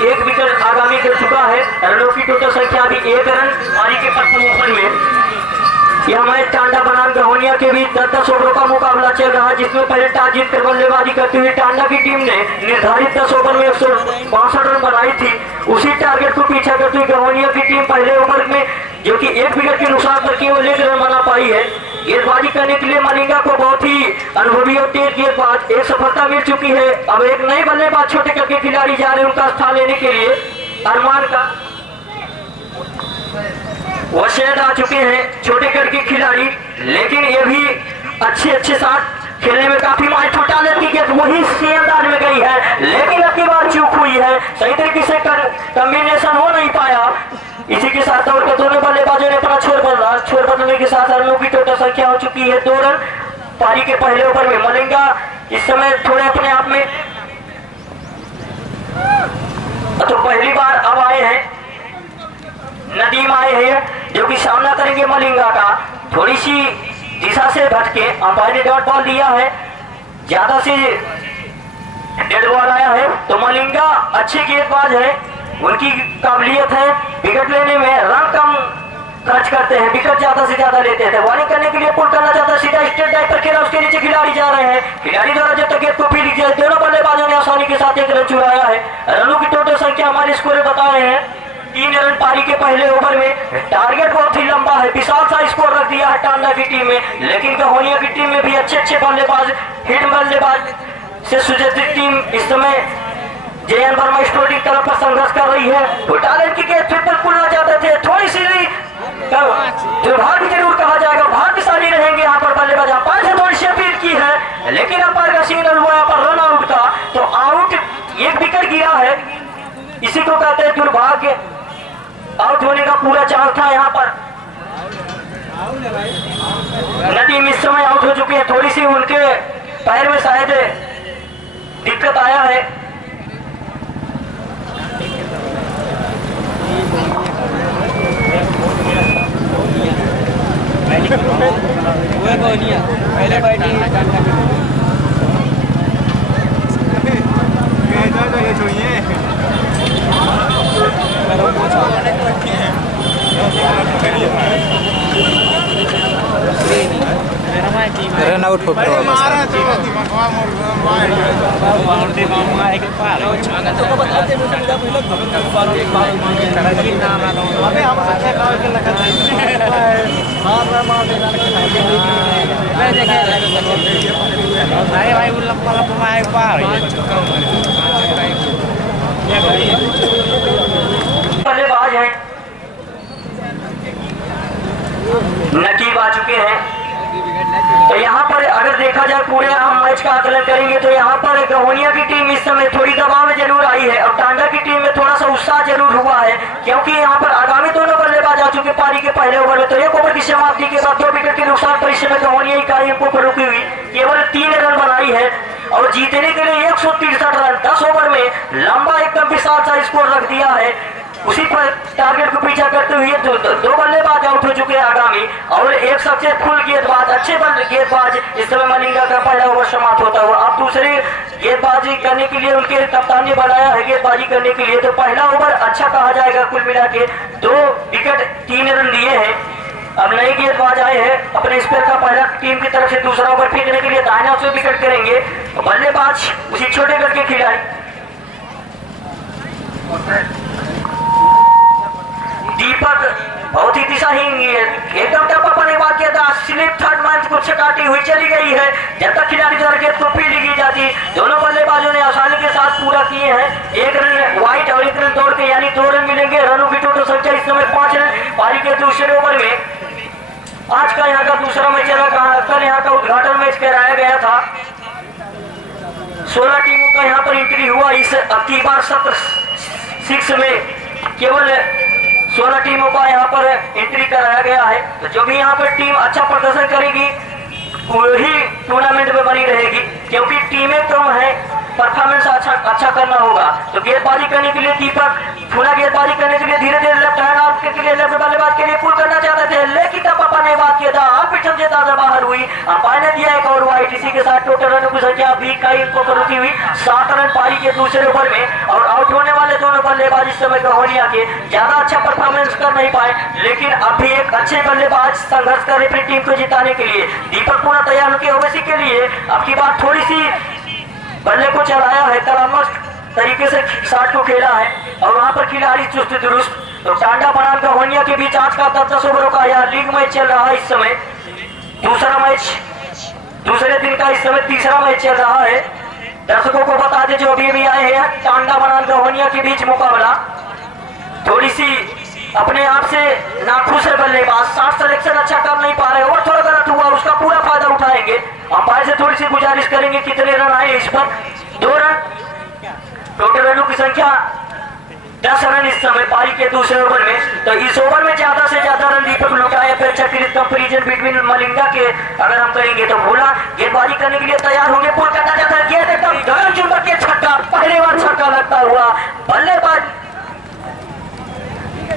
एक विकेट आगामी कर चुका है। रनों की टोटल संख्या भी 1 रन। पारी के प्रथम ओवर में यह मैच टांडा बनाम गहोनिया के बीच 10-10 ओवरों का मुकाबला चल रहा है, जिसमें पहले टॉस जीतकर बल्लेबाजी करते हुए टांडा की टीम ने निर्धारित 10 ओवर में 162 रन बनाई थी। उसी टारगेट को पीछा करते हुए गहोनिया की टीम पहले ओवर में, जो कि 1 विकेट के नुकसान पर केवल 1 रन बना पाई है। गेंदबाजी करने के लिए मलिंगा को बहुत ही अनुभवी और तेज गेंदबाज एक सफलता मिल चुकी है। अब एक नए बल्लेबाज छोटे करके खिलाड़ी जा रहे हैं उनका स्थान लेने के लिए। अरमान का वो शायद आ चुके हैं छोटे करके खिलाड़ी, लेकिन ये भी अच्छे साथ खेलने में काफी माइल छुटा लेती है। वही सेम अंदाज में गई है, लेकिन अब की बार चूक हुई है। सही तरीके से कॉम्बिनेशन हो नहीं पाया। इसी के साथ और के दोनों बल्लेबाजों ने अपना छोर बदलने के साथ रनों की टोटल संख्या हो चुकी है 2 रन। पारी के पहले ओवर में मलिंगा इस समय थोड़े अपने आप में, तो पहली बार अब आए हैं नदीम आए हैं, जो कि सामना करेंगे मलिंगा का। थोड़ी सी दिशा से भटके अंपायर ने डॉट बॉल दिया है, ज्यादा से डेड बॉल आया है। तो मलिंगा अच्छे गेंदबाज है, उनकी काबिलियत है विकेट लेने में। रन कम खर्च करते हैं, विकेट ज्यादा से ज्यादा लेते हैं। बॉलिंग करने के लिए पुल करना चाहता है, सीधा स्ट्रेट ड्राइव पर खेला, उसके नीचे खिलाड़ी जा रहे हैं। खिलाड़ी द्वारा जब तक गेंद को फील्ड किया, दोनों बल्लेबाजों ने आसानी के साथ 1 रन चुराया है। रनों की टोटल संख्या हमारे स्कोर बता रहे हैं 3 रन पारी के पहले ओवर में। टारगेट बहुत ही लंबा है, विशाल सा स्कोर रख दिया है टांडा की टीम में, लेकिन गहोनिया की टीम में भी अच्छे बल्लेबाज, हिट बल्लेबाज से सुसज्जित टीम इस समय जयन वर्मा स्पोर्टिंग तरफ पर संघर्ष कर रही है। टैलेंट की गेंद फिर पर पुलना चाहते थे, थोड़ी सी दुर्भाग्य जरूर कहा जाएगा, भाग्यशाली रहेंगे यहाँ पर बल्लेबाज। अंपायर से थोड़ी सी अपील की है, लेकिन अंपायर का सिग्नल हुआ यहाँ पर रन आउट का। तो आउट, 1 विकेट गिरा है, इसी को कहते हैं दुर्भाग्य। आउट होने का पूरा चांस था यहाँ पर। नदीम इस समय आउट हो चुके हैं, थोड़ी सी उनके पैर में शायद दिक्कत आया है। रन आउट हो बल्लेबाज हैं, नकीब आ चुके हैं। तो यहाँ पर अगर देखा जाए पूरे हम मैच का आकलन करेंगे तो यहाँ पर गहोनिया की टीम इस समय थोड़ी दबाव में जरूर आई है और टांडा की टीम में थोड़ा सा उत्साह जरूर हुआ है, क्योंकि यहाँ पर आगामी दोनों बल्लेबाज आ चुके पारी के पहले ओवर में। तो एक ओवर की समाप्ति के बाद 2 विकेट के नुकसान पर इस समय गहोनिया इकाई अंकों पर रुकी हुई केवल 3 रन बनाई है और जीतने के लिए 163 रन 10 ओवर में लंबा एकदम विशाल सा स्कोर रख दिया है। उसी पर टारगेट को पीछा करते हुए दो बल्लेबाज आउट हो चुके हैं आगामी और एक सक्सेसफुल गेंदबाज अच्छे गेंदबाज इस समय मलिंगा का पहला ओवर समाप्त होता हुआ अब दूसरे गेंदबाजी करने के लिए उनके कप्तान ने बनाया है गेंदबाजी करने के लिए। तो पहला ओवर अच्छा कहा जाएगा, कुल मिला के 2 विकेट 3 रन दिए हैं। अब नए गेंदबाज आए हैं अपने स्पेयर का पहला टीम की तरफ से दूसरा ओवर फेंकने के लिए दाहिना से विकेट करेंगे बल्लेबाज उसी छोटे गढ़ के खिलाड़ी दीपक। बहुत ही दिशाहीन एकदम टप्पा पड़ने के बाद गेंद स्लिप थर्ड मैच को चकाती हुई चली गई है। जब तक खिलाड़ी द्वारा गेंद को फील्ड की जाती, दोनों बल्लेबाजों ने आसानी के साथ पूरा किए हैं। 1 रन वाइट और 1 रन दौड़ के यानी 2 रन मिलेंगे। रनों की टोटल संख्या इस समय 5 रन। पारी के दूसरे ओवर में आज का यहाँ का दूसरा मैच चला, कल यहाँ का उद्घाटन मैच कराया गया था। 16 टीमों का यहाँ पर एंट्री हुआ। इस अब की बार सत्र 6 में केवल 16 टीमों का यहाँ पर एंट्री कराया गया है। तो जो भी यहाँ पर टीम अच्छा प्रदर्शन करेगी वही टूर्नामेंट में बनी रहेगी, क्योंकि टीमें कम है, परफॉर्मेंस अच्छा करना होगा। तो गेंदबाजी करने के लिए दीपक थोड़ा गेंदबाजी करने के लिए धीरे धीरे लेफ्ट हैंड के लिए लेफ्ट बल्लेबाज के लिए पुल करना चाहते थे, लेकिन तब पापा ने बात किया था पिछम से ताजा बाहर हुई। अंपायर ने दिया एक और वाइट। इसी के साथ टोटल रनों की संख्या भी कई को रुकी हुई 7 रन पारी के दूसरे ओवर में। और आउट होने वाले दोनों बल्लेबाज इस समय गहोनिया के ज्यादा अच्छा परफॉर्मेंस कर नहीं पाए, लेकिन अभी एक अच्छे बल्लेबाज संघर्ष कर रहे अपनी टीम को जिताने के लिए। दीपक पूरा तैयार होकर ओवैसी के लिए अब की बात थोड़ी सी बल्ले को चलाया है, कलामस्त तरीके से शॉट को खेला है और वहां पर खिलाड़ी चुस्त दुरुस्त। तो टांडा बनाम गहोनिया के बीच आज का 10 ओवरों का यह लीग मैच चल रहा है। इस समय दूसरा मैच दूसरे दिन का इस समय तीसरा मैच चल रहा है। दर्शकों को बता दें जो अभी आए हैं, टांडा बनाम गहोनिया के बीच मुकाबला। थोड़ी सी अपने आप से नाखुश है बल्लेबाज, शॉट सिलेक्शन अच्छा कर नहीं पा रहे और थोड़ा गलत हुआ, उसका पूरा फायदा उठाएंगे। अंपायर से थोड़ी सी गुजारिश करेंगे कितने रन आए इस पर। 2 रन। टोटल रनों की संख्या 10 रन इस समय पारी के दूसरे ओवर में। तो इस ओवर में ज्यादा से ज्यादा रन दीपक लुटाए। अपेक्षाकृत कंपेरिजन बिटवीन मलिंगा के अगर हम करेंगे तो भोला गेंदबाजी करने के लिए तैयार होंगे, पुल करना चाहता है, गेंद एकदम गगन चुंबक के छक्का, पहली बार छक्का लगता हुआ बल्लेबाज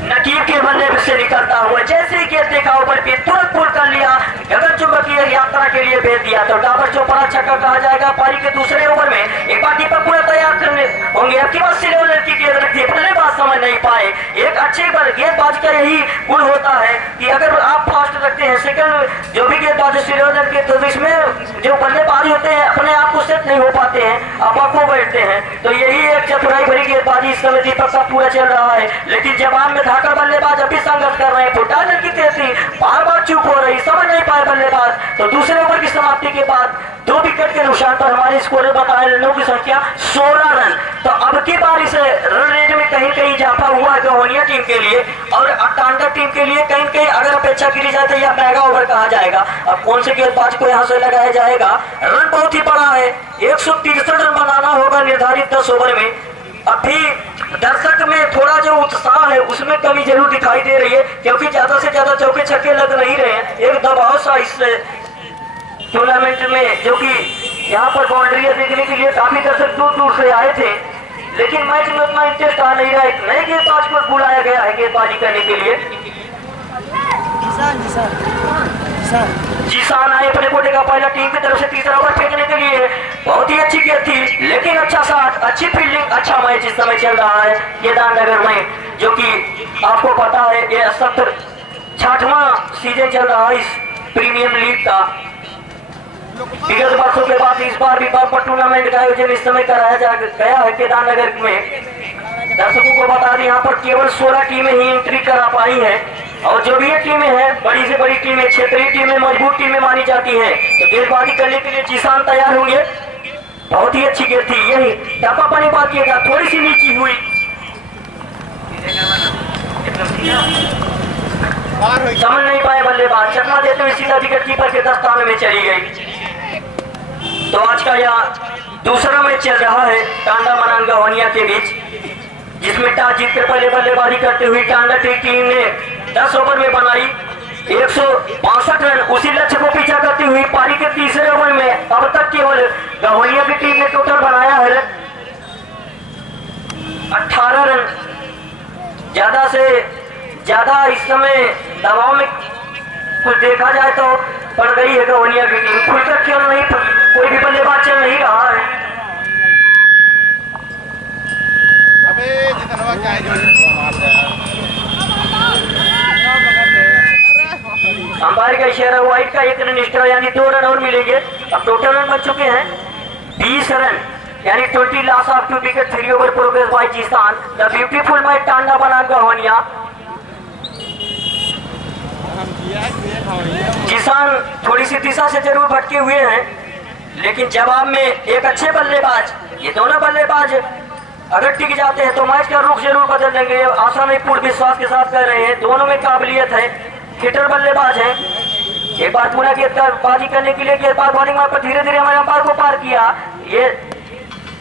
नकीब के बल्ले से निकलता हुआ जैसे ही गेंद देखा ऊपर पे तुरंत पुल कर लिया, गगन चुंबकीय यात्रा के लिए भेज दिया। तो डाबर चौपड़ा छक्का कहा जाएगा पारी के दूसरे ओवर में। एक बार दीपक पूरा तैयार करने होंगे, अब की बात सिलेवलर की गेंद रखती है, बल्लेबाज समझ नहीं पाए। एक अच्छे गेंदबाज का यही गुण होता है कि अगर आप फास्ट रखते हैं सेकंड जो भी गेंदबाज सिलेवलर के, तो इसमें जो बल्लेबाज होते हैं अपने आप को सेट नहीं हो पाते हैं, अपाको बैठते हैं। तो यही एक चतुराई भरी गेंदबाजी इस समय दीपक का पूरा चल रहा है। लेकिन जवाब में धाकर बल्लेबाज अभी संघर्ष कर रहे हैं, फुटाने की तेजी बार बार चुप हो रही, समझ नहीं पाए बल्लेबाज। तो दूसरे ओवर की समाप्ति के बाद 2 विकेट के नुकसान पर हमारे स्कोर बताए रनों की संख्या 16 रन। तो अब की बार इस रन रेट में कहीं कहीं इजाफा हुआ है गहोनिया टीम के लिए और टांडा टीम के लिए कहीं कहीं अगर अपेक्षा की जाए तो यह मेगा ओवर कहा जाएगा। अब कौन से गेंदबाज को यहाँ से लगाया जाएगा। रन बहुत ही बड़ा है, 163 रन बनाना होगा निर्धारित 10 ओवर में। अभी दर्शक में थोड़ा जो उत्साह है उसमें कमी जरूर दिखाई दे रही है, क्योंकि ज्यादा से ज्यादा चौके छक्के लग नहीं रहे हैं। एक दबाव सा इस टूर्नामेंट में, जो कि यहाँ पर बाउंड्री देखने के लिए काफी दर्शक दूर दूर से आए थे, लेकिन मैच में उतना इंटरेस्ट आ नहीं रहा है। नए गेंदबाज को बुलाया गया है गेंदबाजी करने के लिए। जीसान आए अपने कोटे का पहला टीम की तरफ से तीसरा ओवर फेंकने के लिए। बहुत ही अच्छी गेंद थी, लेकिन अच्छा शॉट, अच्छी फील्डिंग, अच्छा मैच इस समय चल रहा है केदारनगर में, जो कि आपको पता है ये 66वां सीजन चल रहा है इस प्रीमियम लीग का। विगत वर्षों के बाद इस बार भी बम्पर टूर्नामेंट का आयोजन इस समय कराया गया है केदारनगर में। दर्शकों को बता दें यहाँ पर केवल 16 टीमें ही एंट्री करा पाई हैं, और जो भी ये टीमें हैं बड़ी से बड़ी टीमें, क्षेत्रीय टीमें, मजबूत टीमें मानी जाती हैं। तो गेंदबाजी करने के लिए जीसान तैयार होंगे। बहुत ही अच्छी गेंद थी, यही टप्पा पानी बात किएगा, थोड़ी सी नीची हुई, समझ नहीं पाए बल्लेबाज, चकमा देते हुए सीधा विकेट कीपर के दस्ताने में चली गई। तो आज का यह दूसरा मैच चल रहा है टांडा बनाम गवानिया के बीच, जिसमें टॉस जीतकर पहले बल्लेबाजी करते हुए टांडा की टीम ने 10 ओवर में बनाई 162 रन। उसी लक्ष्य को पीछा करती हुई पारी के तीसरे ओवर में अब तक केवल गवानिया की टीम ने टोटल बनाया है 18 रन। ज्यादा से ज्यादा इस समय दबाव में कुछ देखा जाए तो पड़ गई है गवानिया की टीम। खुलकर खेल नहीं, कोई भी बल्लेबाज चल नहीं रहा है। अंपायर का इशारा, व्हाइट का एक रन एक्स्ट्रा, यानी 2 रन और मिलेंगे। अब टोटल रन बन चुके हैं 20 रन, यानी 20 loss of 2 wicket, 3 over progress by Zeeshan. The beautiful match Tanda बनाम गवानिया। जीसान थोड़ी सी दिशा से जरूर भटके हुए हैं, लेकिन जवाब में एक अच्छे बल्लेबाज, ये दोनों बल्लेबाज अगर टिक जाते हैं तो मैच का रुख जरूर बदल देंगे। आशा में पूर्ण विश्वास के साथ कर रहे हैं, दोनों में काबिलियत है, हिटर बल्लेबाज हैं। एक बार पूरा गेंदबाजी करने के लिए गेंदबाज बॉलिंग पर धीरे धीरे हमारे अंपायर को पार किया। ये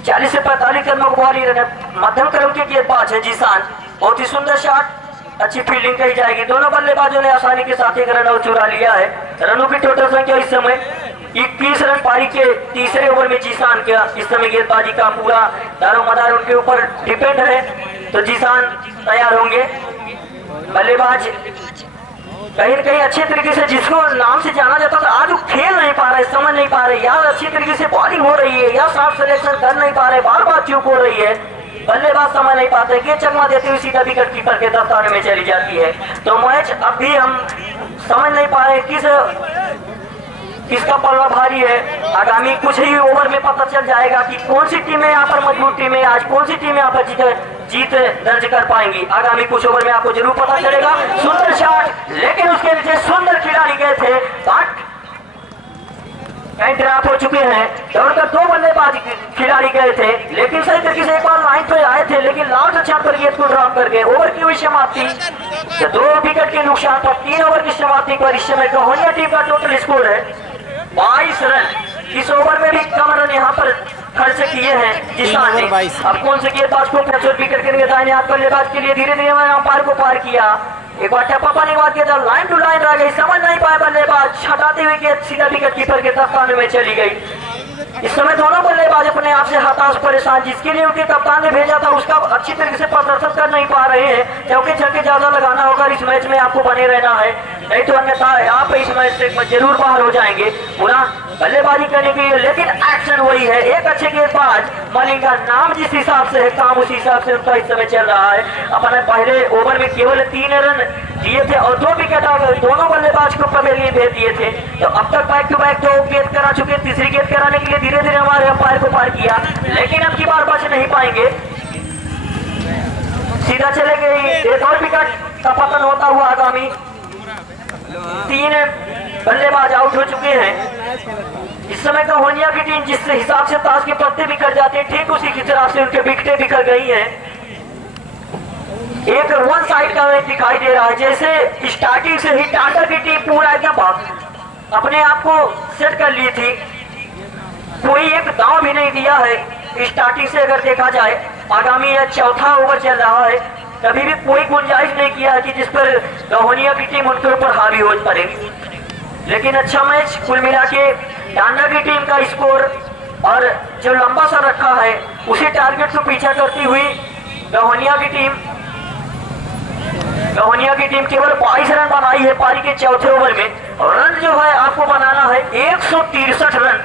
40 से 45 रनों को बॉलिंग मध्यम क्रम के गेंदबाज है जीसान। बहुत ही सुंदर शॉट, अच्छी फील्डिंग कही जाएगी। दोनों बल्लेबाजों ने आसानी के साथ 1 रन और चुरा लिया है। रनों की टोटल संख्या इस समय 21 रन पारी के तीसरे ओवर में जीसान का इस समय गेंदबाजी का पूरा दारोमदार उनके ऊपर डिपेंड है। तो जीसान तैयार होंगे। बल्लेबाज कहीं न कहीं अच्छे तरीके से, जिसको नाम से जाना जाता था, आज वो खेल नहीं पा रहे, समझ नहीं पा रहे, या अच्छी तरीके से बॉलिंग हो रही है या शॉट सिलेक्शन कर नहीं पा रहे, बार बार चूक हो रही है, बल्लेबाज समझ नहीं पाते कि चकमा देते हुए सीधा विकेट कीपर के दस्ताने में चली जाती है। तो मैच अब भी हम समझ नहीं पा रहे किसका पल्ला भारी है। आगामी कुछ ही ओवर में पता चल जाएगा कि कौन सी टीमें यहाँ पर मजबूत टीमें, आज कौन सी टीमें यहाँ पर जीत दर्ज कर पाएंगी। आगामी कुछ ओवर में आपको जरूर पता चलेगा। सुंदर शॉट, लेकिन उसके नीचे सुंदर खिलाड़ी गए थे, ड्रॉप हो चुके हैं। दौड़कर 2 बल्लेबाज खिलाड़ी गए थे, लेकिन सही तरीके से एक बार लाइन पे आए थे, लेकिन लास्ट अच्छा पर गेंद को ड्रॉप करके ओवर की हुई समाप्ति 2 विकेट के नुकसान पर 3 ओवर की समाप्ति पर इस समय गवानिया टीम का टोटल स्कोर है 22 रन। इस ओवर में भी कम रन यहाँ पर खर्च किए हैं जीसान ने। अब कौन से गेंदबाज को प्रचुर विकेट के लिए दाहिने हाथ बल्लेबाज के लिए धीरे धीरे हमारे अंपायर को पार किया। एक बार टप्पा पानी बात किया, लाइन टू लाइन रह गई, समझ नहीं पाया बल्लेबाज, हटाते हुए गेंद सीधा विकेट कीपर के दस्ताने में चली गई। इस समय दोनों बल्लेबाज अपने आप से हताश परेशान, जिसके लिए उनके कप्तान ने भेजा था उसका अच्छी तरीके से प्रदर्शन कर नहीं पा रहे हैं। क्योंकि छक्के ज्यादा लगाना होगा, इस मैच में आपको बने रहना है, नहीं तो अन्यथा आप इस मैच से जरूर बाहर हो जाएंगे। पुनः बल्लेबाजी करने के लिए, लेकिन एक्शन वही है, एक अच्छे गेंदबाज मलिंग का नाम जिस हिसाब से है, काम उसी हिसाब से उनका इस समय चल रहा है। अपने पहले ओवर में केवल 3 रन दिए थे और 2 विकेट दोनों बल्लेबाज को पवेलियन भेज दिए थे। तो अब तक बैक टू बैक 2 गेंद करा चुके, तीसरी गेंद कराने के लिए धीरे धीरे हमारे अंपायर को पार किया, लेकिन अब की बार बच नहीं पाएंगे, सीधा चले गए। एक और विकेट का पतन होता हुआ आगामी 3 बल्लेबाज आउट हो चुके हैं। इस समय गवानिया की टीम जिस हिसाब से ताश के पत्ते बिखर जाते हैं, ठीक उसी की तरह से उनके विकेटें बिखर गई हैं। एक वन साइड का मैच दिखाई दे रहा है, जैसे स्टार्टिंग से ही टाटा की टीम पूरा एकदम अपने आप को सेट कर ली थी, कोई एक दांव भी नहीं दिया है स्टार्टिंग से। अगर देखा जाए आगामी यह 4था ओवर चल रहा है, कभी भी कोई गुंजाइश नहीं किया है कि जिस पर गवानिया की टीम उनके ऊपर हावी हो पड़े। लेकिन अच्छा मैच कुल मिला के टांडा की टीम का स्कोर और जो लंबा सा रखा है उसी टारगेट को पीछा करती हुई गवानिया की टीम गवनिया की टीम केवल 22 रन बनाई है पारी के चौथे ओवर में, और रन जो है आपको बनाना है 163 रन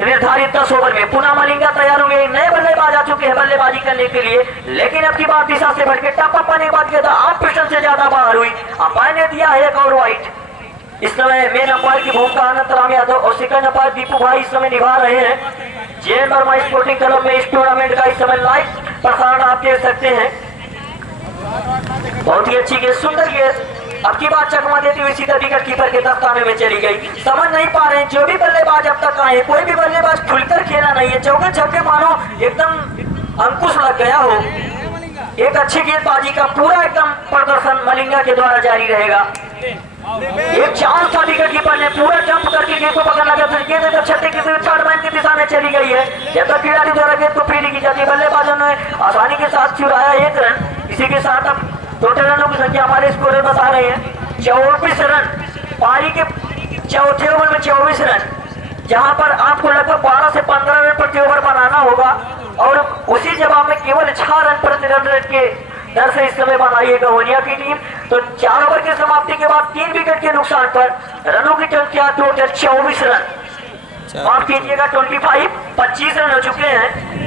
निर्धारित 10 ओवर में। पुनः मलिंगा तैयार होंगे, नए बल्लेबाज आ चुके हैं बल्लेबाजी करने के लिए, लेकिन अब की बात दिशा से भटके टप्पा पाने के बाद गेंद 8 पिस्टन से ज्यादा बाहर हुई। अंपायर ने दिया है एक और वाइट। इस समय मेन अंपायर की भूमिका आनंद राम यादव और सेकंड अंपायर दीपू भाई इस समय निभा रहे हैं। जैन वर्मा स्पोर्टिंग क्लब में इस टूर्नामेंट का इस समय लाइव प्रसारण आप देख सकते हैं। बहुत ही अच्छी गेंद, सुंदर गेंद, अब की बात चकमा देती हुई सीधा विकेट कीपर के दस्ताने में चली गई। समझ नहीं पा रहे हैं जो भी बल्लेबाज अब तक आए, कोई भी बल्लेबाज खुलकर खेला नहीं है। चौके छक्के मानो एकदम अंकुश लग गया हो। एक अच्छी गेंदबाजी का पूरा एकदम प्रदर्शन मलिंगा के द्वारा जारी रहेगा। एक चांस था, विकेट कीपर ने पूरा जंप करके गेंद को पकड़ना चाहते, गेंद छठे की थर्ड मैन की दिशा में चली गई है। जब तक खिलाड़ी द्वारा गेंद को फील्ड की जाती है, बल्लेबाजों ने आसानी के साथ चुराया 1 रन। इसी के साथ अब टोटल रनों की संख्या हमारे स्कोरर बता रहे हैं 24 रन। पारी के चौथे ओवर में 24 रन, जहां पर आपको लगभग 12 से 15 रन प्रति ओवर बनाना होगा, और उसी जवाब में केवल 6 रन प्रति रन रेट के दर से इस समय बनाई है गवनिया की टीम। तो 4 ओवर की समाप्ति के बाद 3 विकेट के नुकसान पर रनों की संख्या टोटल 24 रन, माफ कीजिएगा 25 रन हो चुके हैं।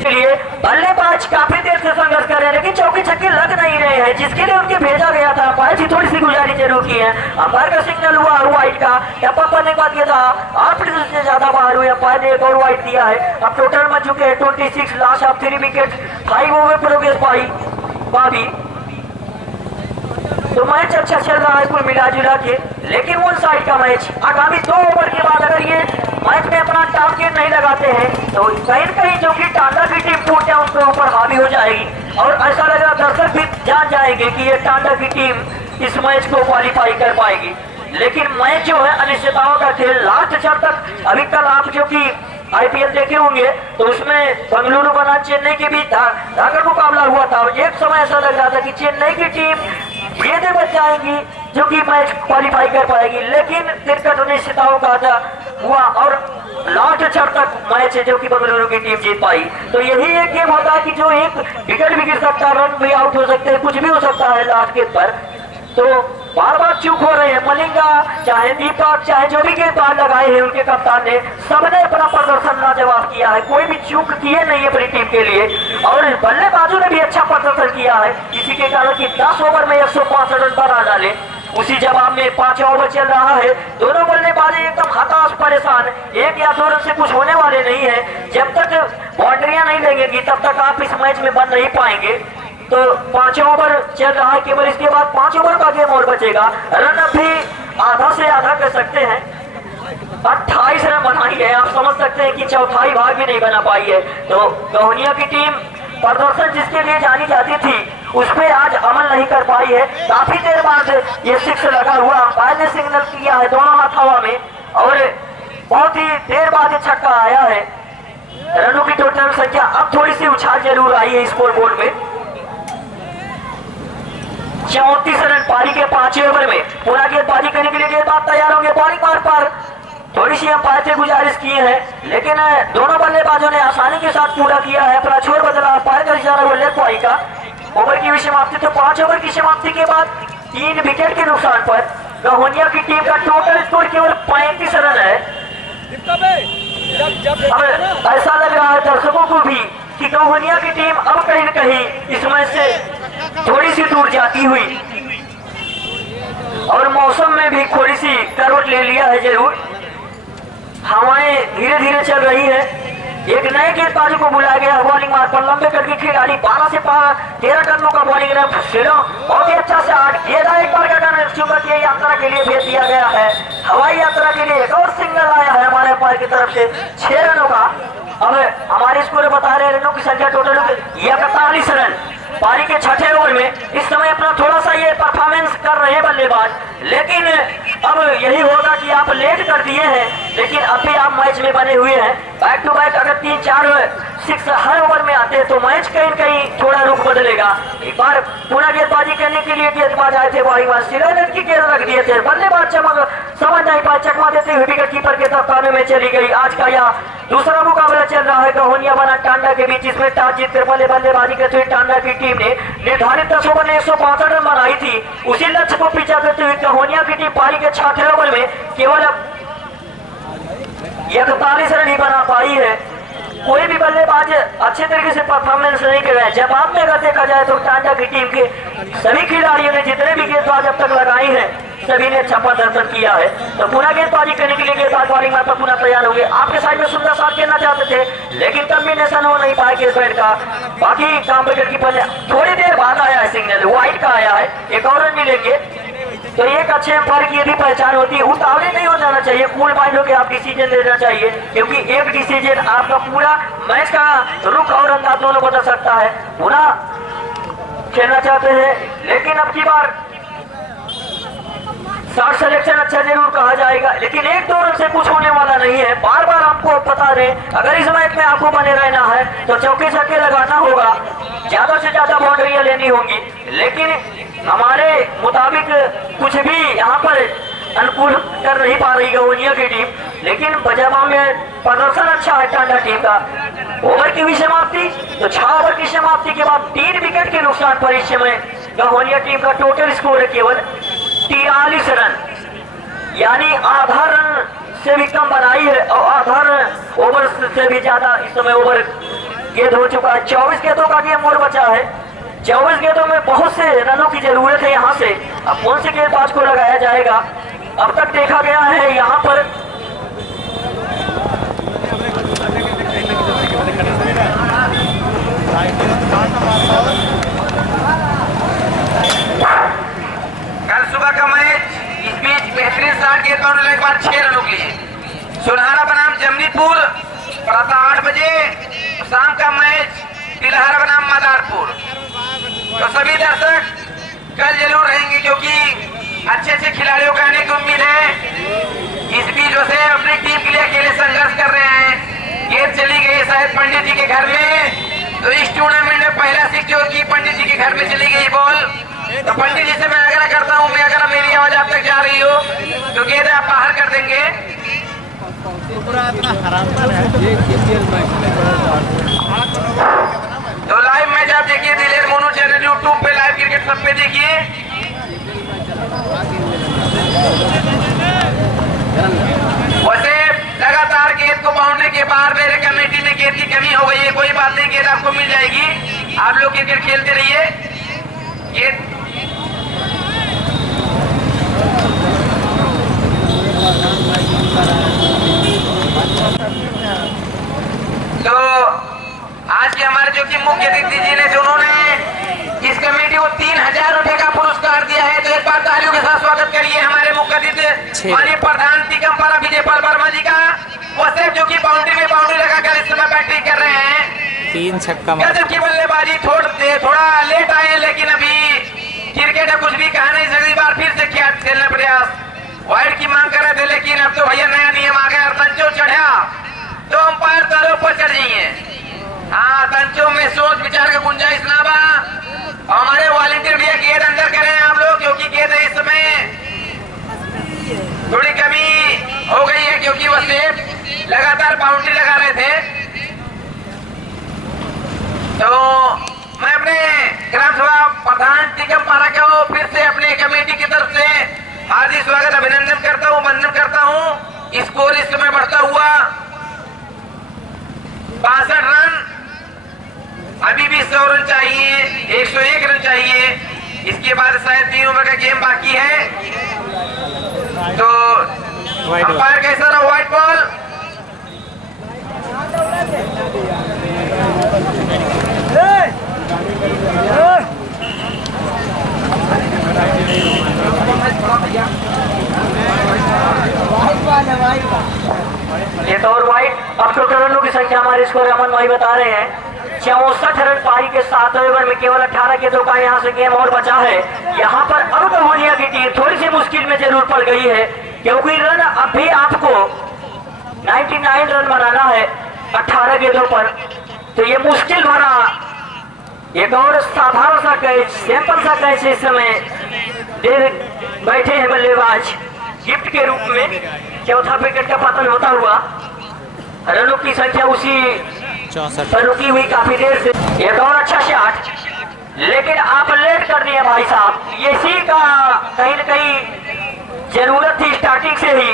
लिए बल्लेबाज काफी देर से संघर्ष कर रहे हैं, लेकिन चौके छक्के लग नहीं रहे हैं, जिसके लिए उनके भेजा गया था। अंपायर की थोड़ी सी गुजारिश जरूर की है। अंपायर का सिग्नल हुआ वाइट का, टप्पा पड़ने के बाद ये था 8 से ज्यादा बाहर हुई। अंपायर ने एक और वाइट दिया है। अब टोटल में चुके हैं 26, last of 3 wicket, 5 over progress पाई। तो मैच अच्छा चल रहा है कुल मिला जुला के, लेकिन वन साइड का मैच। आगामी 2 ओवर के बाद अगर ये मैच में अपना टारगेट नहीं लगाते हैं तो कहीं न कहीं जो कि टांडा की टीम टूट जाए उनके ऊपर हावी हो जाएगी, और ऐसा लग रहा दर्शक भी जान जाएंगे कि ये टांडा की टीम इस मैच को क्वालिफाई कर पाएगी। लेकिन मैच जो है अनिश्चितताओं का खेल, लास्ट चरण तक। अभी कल आप जो कि आईपीएल देखे होंगे तो उसमें बेंगलुरु बनाम चेन्नई के बीच धाकड़ मुकाबला हुआ था, और एक समय ऐसा लग रहा था कि चेन्नई की टीम गेंदें बच जाएंगी जो कि मैच क्वालिफाई कर पाएगी, लेकिन क्रिकेट अनिश्चितताओं का हुआ और लास्ट चरण तक मैच है जो कि बेंगलुरु की टीम जीत पाई। तो यही एक गेम होता है कि जो एक विकेट भी गिर सकता है, रन भी आउट हो सकते हैं, कुछ भी हो सकता है लास्ट गेंद पर। तो बार बार चूक हो रहे हैं मलिंगा, चाहे दीपक, चाहे जो भी गेंदबाज लगाए हैं उनके कप्तान ने, सबने अपना प्रदर्शन लाजवाब किया है, कोई भी चूक किए नहीं है अपनी टीम के लिए, और बल्लेबाजों ने भी अच्छा प्रदर्शन किया है। इसी के कारण कि 10 ओवर में 165 रन बना डाले। उसी जवाब में 5 ओवर चल रहा है, दोनों बल्लेबाज एकदम हताश परेशान, 1 या 2 रन से कुछ होने वाले नहीं है। जब तक बाउंड्रियां नहीं लगेंगी तब तक आप इस मैच में बन नहीं पाएंगे। तो 5 ओवर चल रहा है केवल, इसके बाद 5 ओवर का गेम और बचेगा। रन अभी आधा से आधा कर सकते हैं, 28 रन बनाई है, आप समझ सकते हैं कि चौथाई भाग भी नहीं बना पाई है। तो गवनिया की टीम प्रदर्शन जिसके लिए जानी जाती थी उस पर आज अमल नहीं कर पाई है। काफी देर बाद ये 6 लगा हुआ, अंपायर ने सिग्नल किया है दोनों हाथ हवा में, और बहुत ही देर बाद ये छक्का आया है। रनों की टोटल संख्या अब थोड़ी सी उछाल जरूर आई है स्कोर बोर्ड में। 34 रन पारी के 5 ओवर में। पूरा गेंदबाजी करने के लिए गेंदबाज तैयार होंगे, बॉलिंग मार पर थोड़ी सी अंपायर से गुजारिश की है, लेकिन दोनों बल्लेबाजों ने आसानी के साथ पूरा किया है। अपना छोर बदला, अंपायर का इशारा वो लेफ्ट वाई का। ओवर की भी समाप्ति, तो 5 ओवर की समाप्ति के बाद 3 विकेट के नुकसान पर गवनिया की टीम का टोटल स्कोर केवल 35 रन है। अब ऐसा लग रहा है दर्शकों को भी कि गवनिया की टीम अब कहीं न कहीं इस मैच से थोड़ी सी दूर जाती हुई, और मौसम में भी थोड़ी सी करवट ले लिया है जरूर। हवाएं धीरे धीरे चल रही है। एक नए गेंदबाज को बुलाया गया बॉलिंग मार पर, लंबे कद के खिलाड़ी 12 से 13 टनों का बॉलिंग बहुत ही अच्छा से 8 गेंदा एक बार का टन चुका के यात्रा के लिए भेज दिया गया है। हवाई यात्रा के लिए एक और सिग्नल आया है हमारे अंपायर की तरफ से 6 रनों का। अब हमारे स्कोर बता रहे रनों की संख्या टोटल 41 रन पारी के 6ठे ओवर में। इस समय अपना थोड़ा सा ये परफॉर्मेंस कर रहे हैं बल्लेबाज, लेकिन अब यही होगा कि आप लेट कर दिए हैं, लेकिन अभी आप मैच में बने हुए हैं। बैक टू बैक अगर 3-4 6 हर ओवर में आते हैं तो मैच कहीं कहीं थोड़ा रुख बदलेगा। एक बार पुनः गेंदबाजी करने के लिए गेंदबाज आए थे वाई रन की गेंद रख दिए थे, बल्लेबाज समझ नहीं पाए, चकमा देते हुए विकेट कीपर के तरफ कानों में चली गई। आज का यह दूसरा मुकाबला चल रहा है गहोनिया बनाम टांडा के बीच, इसमें टॉस जीतकर बल्लेबाजी करते हुए टांडा की टीम ने निर्धारित 10 ओवर में 165 रन बनाई थी। उसी लक्ष्य को पीछा करते हुए गहोनिया की टीम पारी के 6 ओवर में केवल 41 रन ही बना पाई है। कोई भी बल्लेबाज अच्छे तरीके से परफॉर्मेंस नहीं कर रहा है। जवाब में अगर देखा जाए तो टांडा की टीम के सभी खिलाड़ियों ने जितने भी गेंदबाज अब तक लगाई है सभी ने अच्छा प्रदर्शन किया है। तो पुनः गेंदबाजी करने के लिए गेंदबाज बॉलिंग में पुनः तैयार होंगे। आपके साइड में सुंदर साथ खेलना चाहते थे लेकिन कॉम्बिनेशन हो नहीं पाए इस बैट का। बाकी काम विकेट कीपर थोड़ी देर बाद आया है सिग्नल, व्हाइट का आया है, एक और रन मिलेंगे। तो एक अच्छे अंपायर की यदि पहचान होती है, उतावले नहीं हो जाना चाहिए, कूल माइंड होकर आप डिसीजन लेना चाहिए, क्योंकि एक डिसीजन आपका पूरा मैच का रुख और अंदाज दोनों बदल सकता है। पुनः खेलना चाहते हैं लेकिन अब की बार शॉट सिलेक्शन अच्छा जरूर कहा जाएगा, लेकिन 1-2 रन से कुछ होने वाला नहीं है। बार बार आपको बता रहे अगर इस मैच में आपको बने रहना है तो चौके छक्के लगाना होगा, ज्यादा से ज्यादा बाउंड्रियां लेनी होंगी। लेकिन हमारे मुताबिक कुछ भी यहाँ पर अनुकूल कर नहीं पा रही गहोनिया की टीम, लेकिन बजामा में प्रदर्शन अच्छा है टांडा टीम का। ओवर की भी समाप्ति तो 6 ओवर की समाप्ति के बाद 3 विकेट के नुकसान पर इस समय गहोनिया टीम का टोटल स्कोर है केवल 43 रन, यानी आधा रन से भी कम बनाई है और आधा रन ओवर से भी ज्यादा इस समय ओवर गेंद हो चुका है। 24 गेंदों का गेम और बचा है, 24 गेंदों में बहुत से रनों की जरूरत है। यहाँ से अब कौन से गेंदबाज को लगाया जाएगा, अब तक देखा गया है यहाँ पर कल सुबह का मैच इस बीच बेहतरीन 60 गेंद बाउंड्री के बाद 6 रनों के लिए सुनहरा बनाम जमनीपुर प्रातः 8 बजे, शाम का मैच तिलहरा बनाम मदारपुर। तो सभी दर्शक कल जरूर रहेंगे क्योंकि अच्छे अच्छे खिलाड़ियों का आने की उम्मीद है। इस बीच वैसे अपनी टीम के लिए अकेले संघर्ष कर रहे हैं। गेंद चली गई शायद पंडित जी के घर में, तो इस टूर्नामेंट में पहला 6 जो की पंडित जी के घर में चली गई बॉल। तो पंडित जी से मैं आग्रह करता हूँ, मैं अगर मेरी आवाज आप तक जा रही हो तो गेंद आप बाहर कर देंगे। तो लाइव मैच आप देखिए दिलेर मोनू चैनल यूट्यूब पे, लाइव क्रिकेट सब पे देखिए। वैसे लगातार गेंद को बाउंड्री के बाहर मेरे कमेटी में गेंद की कमी हो गई है, कोई बात नहीं, गेंद आपको मिल जाएगी। आप लोग क्रिकेट खेलते रहिए। गेंद तो आज के हमारे जो कि मुख्य अतिथि जी ने उन्होंने इस कमेटी को 3000 रुपए का पुरस्कार दिया है, तो एक बार तालियों के साथ स्वागत करिए हमारे मुख्य अतिथि माननीय प्रधान टिकमपारा विजय पाल वर्मा जी का। वो सिर्फ जो कि बाउंड्री में बाउंड्री लगाकर इस समय बैटिंग कर रहे हैं। 3 छक्का गजब की बल्लेबाजी, थोड़ा लेट आए लेकिन अभी क्रिकेट है, कुछ भी कहा नहीं सकती। बार फिर से खेलने प्रयास, वाइड की मांग कर रहे थे लेकिन अब तो भैया नया नियम आ गया, तंचो चढ़ा तो अंपायर तारों पर चढ़ जाइए। हाँ, तंचों में सोच विचार का गुंजाइश ना बा। हमारे वॉलंटियर भैया गेंद अंदर करें आप लोग, क्योंकि गेंद इस समय थोड़ी कमी हो गई है क्योंकि वो सेफ लगातार बाउंड्री लगा रहे थे। तो मैं अपने ग्राम सभा प्रधान टिकमपारा को फिर से अपने कमेटी की तरफ से हार्दिक स्वागत अभिनंदन करता हूँ, वंदन करता हूँ। स्कोर इस समय बढ़ता हुआ 62 रन, अभी भी 100 रन चाहिए, 101 रन चाहिए। इसके बाद शायद 3 ओवर का गेम बाकी है। तो अंपायर कैसा रहा, व्हाइट बॉल। ये तो और वाइट। अब टोटल रनों की संख्या हमारे स्कोर अमन भाई बता रहे हैं 64 रन पारी के 7 ओवर में केवल 18 गेंदों का यहाँ से गेम और बचा है। यहाँ पर अब गहोनिया की टीम थोड़ी सी मुश्किल में जरूर पड़ गई है, क्योंकि रन अब भी आपको 99 रन बनाना है 18 गेंदों पर। तो ये मुश्किल भरा एक और साधारण सा कैच, सिंपल सा कैच इस समय दे बैठे हैं बल्लेबाज गिफ्ट के रूप में। चौथा विकेट का पतन होता हुआ रनों की संख्या उसी 64 पर रुकी हुई काफी देर से। एक और अच्छा शॉट, लेकिन आप लेट कर दिए भाई साहब। इसी का कहीं न कहीं जरूरत थी स्टार्टिंग से ही।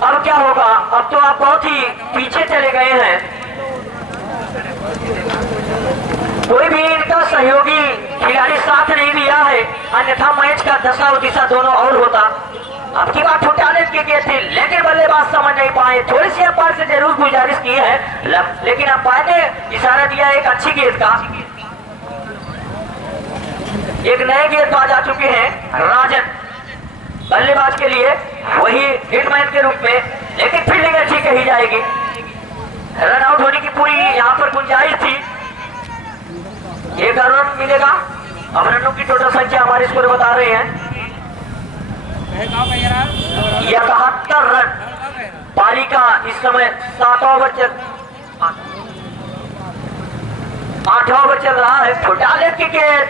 अब क्या होगा, अब तो आप बहुत ही पीछे चले गए हैं। कोई भी इनका सहयोगी खिलाड़ी साथ नहीं दिया है, अन्यथा मैच का दशा और दिशा दोनों और होता। अब की बात फुटाने की गए थे, लेकिन बल्लेबाज समझ नहीं पाए। थोड़ी सी अंपायर से जरूर गुजारिश की है, लेकिन अंपायर ने इशारा दिया एक अच्छी गेंद का। एक नए गेंदबाज आ चुके हैं राजन बल्लेबाज के लिए, वही हिटमैन के रूप में, लेकिन फील्डिंग अच्छी कही जाएगी। रन आउट होने की पूरी यहाँ पर गुंजाइश थी। एक रन मिलेगा। अब रनों की टोटल संख्या हमारे स्कोर बता रहे हैं 71 रन। पारी का इस समय 8वां ओवर चल रहा है। फुटाले की गेंद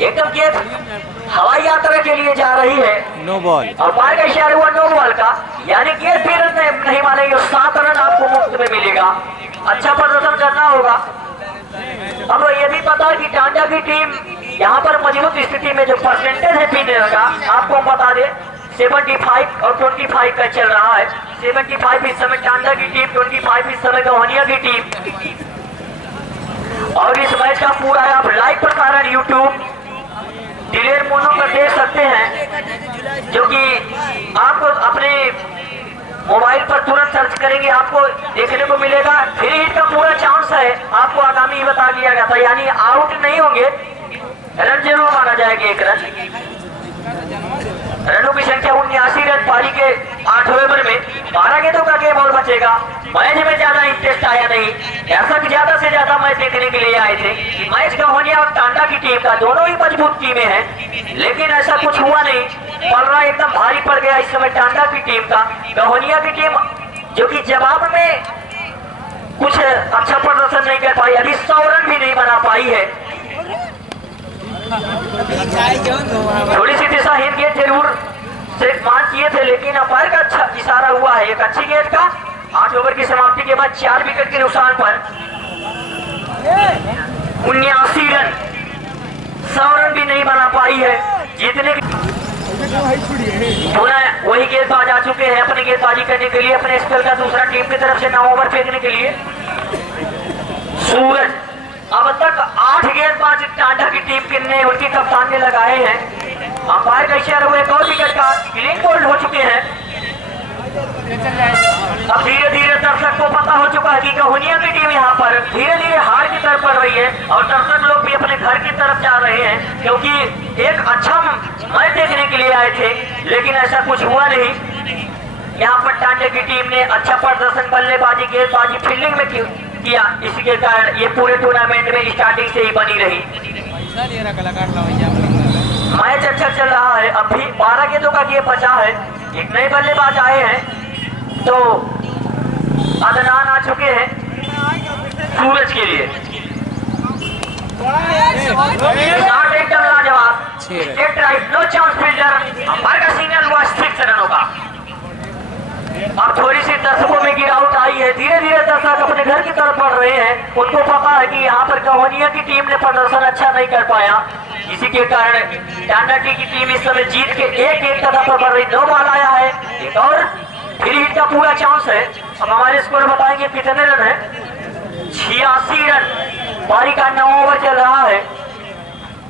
एकदम गेंद हवाई यात्रा के लिए जा रही है। No ball. और पार का इशारा हुआ नो बॉल का, यानी गेंद भी रन नहीं मानेंगे। 7 रन आपको मुफ्त में मिलेगा। अच्छा प्रदर्शन करना होगा। अब ये भी पता है कि टांडा की टीम यहाँ पर मजबूत स्थिति में जो परसेंटेज है पीने का, आपको हम बता दें 75 और 25 का चल रहा है। 75 इस समय टांडा की टीम, 25 इस समय गवनिया की टीम। और इस मैच का पूरा आप लाइव प्रसारण यूट्यूब डिलेर मोनो पर देख सकते हैं, जो कि आपको अपने मोबाइल पर तुरंत सर्च करेंगे आपको देखने को मिलेगा। फ्री हिट का पूरा चांस है, आपको आगामी बता दिया गया था, यानी आउट नहीं होंगे, रन जरूर माना जाएगा। एक रन, रनों की संख्या 79 रन। पारी के 8वें ओवर में 12 गेंदों का गेम और बचेगा। मैच में ज्यादा इंटरेस्ट आया नहीं, ऐसा कि ज्यादा से ज्यादा मैच देखने के लिए आए थे। मैच गवनिया और टांडा की टीम का, दोनों ही मजबूत टीमें हैं, लेकिन ऐसा कुछ हुआ नहीं। पलड़ा एकदम भारी पड़ गया इस समय टांडा की टीम का। गवनिया की टीम जो कि जवाब में कुछ अच्छा प्रदर्शन नहीं कर पाई, अभी 100 रन भी नहीं बना पाई है। थोड़ी सी दिशाहीन गेंद जरूर से मान किए थे, लेकिन अंपायर का अच्छा इशारा हुआ है एक अच्छी गेंद का। 8 ओवर की समाप्ति के बाद 4 विकेट के नुकसान पर 79 रन, 100 रन भी नहीं बना पाई है जीतने की। पुनः वही गेंदबाज आ चुके हैं अपनी गेंदबाजी करने के लिए, अपने स्पेल का दूसरा टीम की तरफ से 9 ओवर फेंकने के लिए। सूरज, अब तक 8 गेंदबाज टांडा की टीम के ने उनकी कप्तान ने लगाए हैं। अंपायर का इशारा हुआ एक और विकेट का, क्लीन बोल्ड हो चुके हैं। अब धीरे धीरे दर्शक को पता हो चुका है कि गवनिया की टीम यहाँ पर धीरे धीरे हार की तरफ बढ़ रही है, और दर्शक लोग भी अपने घर की तरफ जा रहे हैं, क्योंकि एक अच्छा मैच देखने के लिए आए थे, लेकिन ऐसा कुछ हुआ नहीं। यहाँ पर टांडे की टीम ने अच्छा प्रदर्शन बल्लेबाजी, गेंदबाजी, फील्डिंग में किया, इसी के कारण ये पूरे टूर्नामेंट में स्टार्टिंग से ही बनी रही। मैच अच्छा चल रहा है। अभी 12 गेंदों का गेम बचा है। एक नए बल्लेबाज आए हैं, तो अदनान आ चुके हैं सूरज के लिए। एकदम लाजवाब, straight drive, no chance fielder. Umpire का सिग्नल हुआ 6 रनों का। अब थोड़ी सी दर्शकों में गिरावट आई है, धीरे धीरे दर्शक अपने घर की तरफ बढ़ रहे हैं। उनको पता है कि यहाँ पर गवनिया की टीम ने प्रदर्शन अच्छा नहीं कर पाया, इसी के कारण टांडा की टीम इस समय जीत के एक कदम पर बढ़ रही। 9 बॉल आया है, एक और फ्री हिट का पूरा चांस है। अब हमारे स्कोर बताएंगे कितने रन है। 86 रन। पारी का 9 ओवर चल रहा है,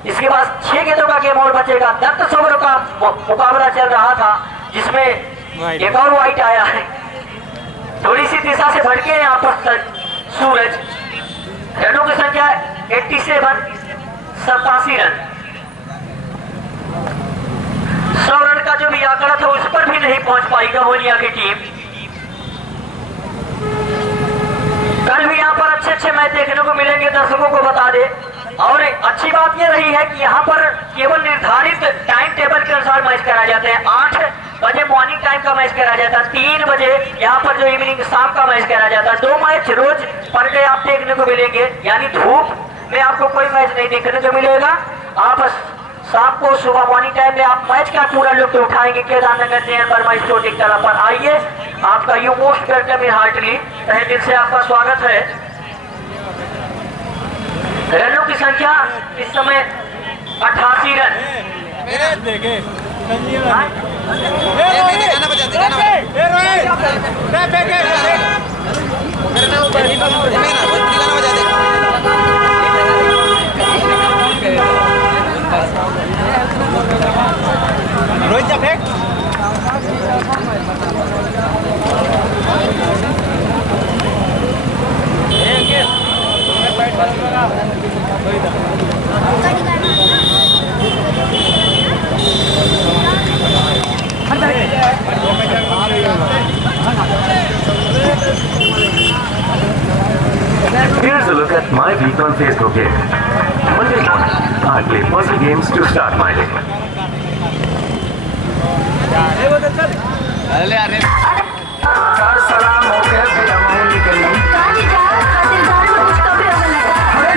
इसके बाद 6 गेंदों का गेम और बचेगा। 10 ओवरों का मुकाबला चल रहा था, जिसमें एक और वाइट आया है। थोड़ी सी दिशा से भटके यहाँ पर सूरज। रनों की संख्या 87, 87 रन। 100 रन का जो भी आंकड़ा था उस पर भी नहीं पहुंच पाई गवनिया की टीम। कल भी यहाँ पर अच्छे मैच देखने को मिलेंगे, दर्शकों को बता दे। और अच्छी बात यह रही है कि यहाँ पर केवल निर्धारित टाइम टेबल के अनुसार मैच कराए जाते हैं। 8 बजे मॉर्निंग टाइम का मैच खेला जाता है, 3 बजे यहाँ पर जो इवनिंग शाम का मैच खेला जाता है। 2 मैच रोज पर डे आप देखने को मिलेंगे, यानी धूप में आपको कोई मैच नहीं देखने को मिलेगा। आप शाम को सुबह मॉर्निंग टाइम में आप मैच का पूरा लुत्फ उठाएंगे केदारनगर जैन वर्मा स्पोर्टिंग क्लब पर। आइए, आपका you most welcome in heartily, तहे दिल से आपका स्वागत है। रनों की संख्या इस समय 88 रन। रोहित जा फेंक। Here's a look at my week on Facebook here. Monday morning, I play puzzle games to start my day.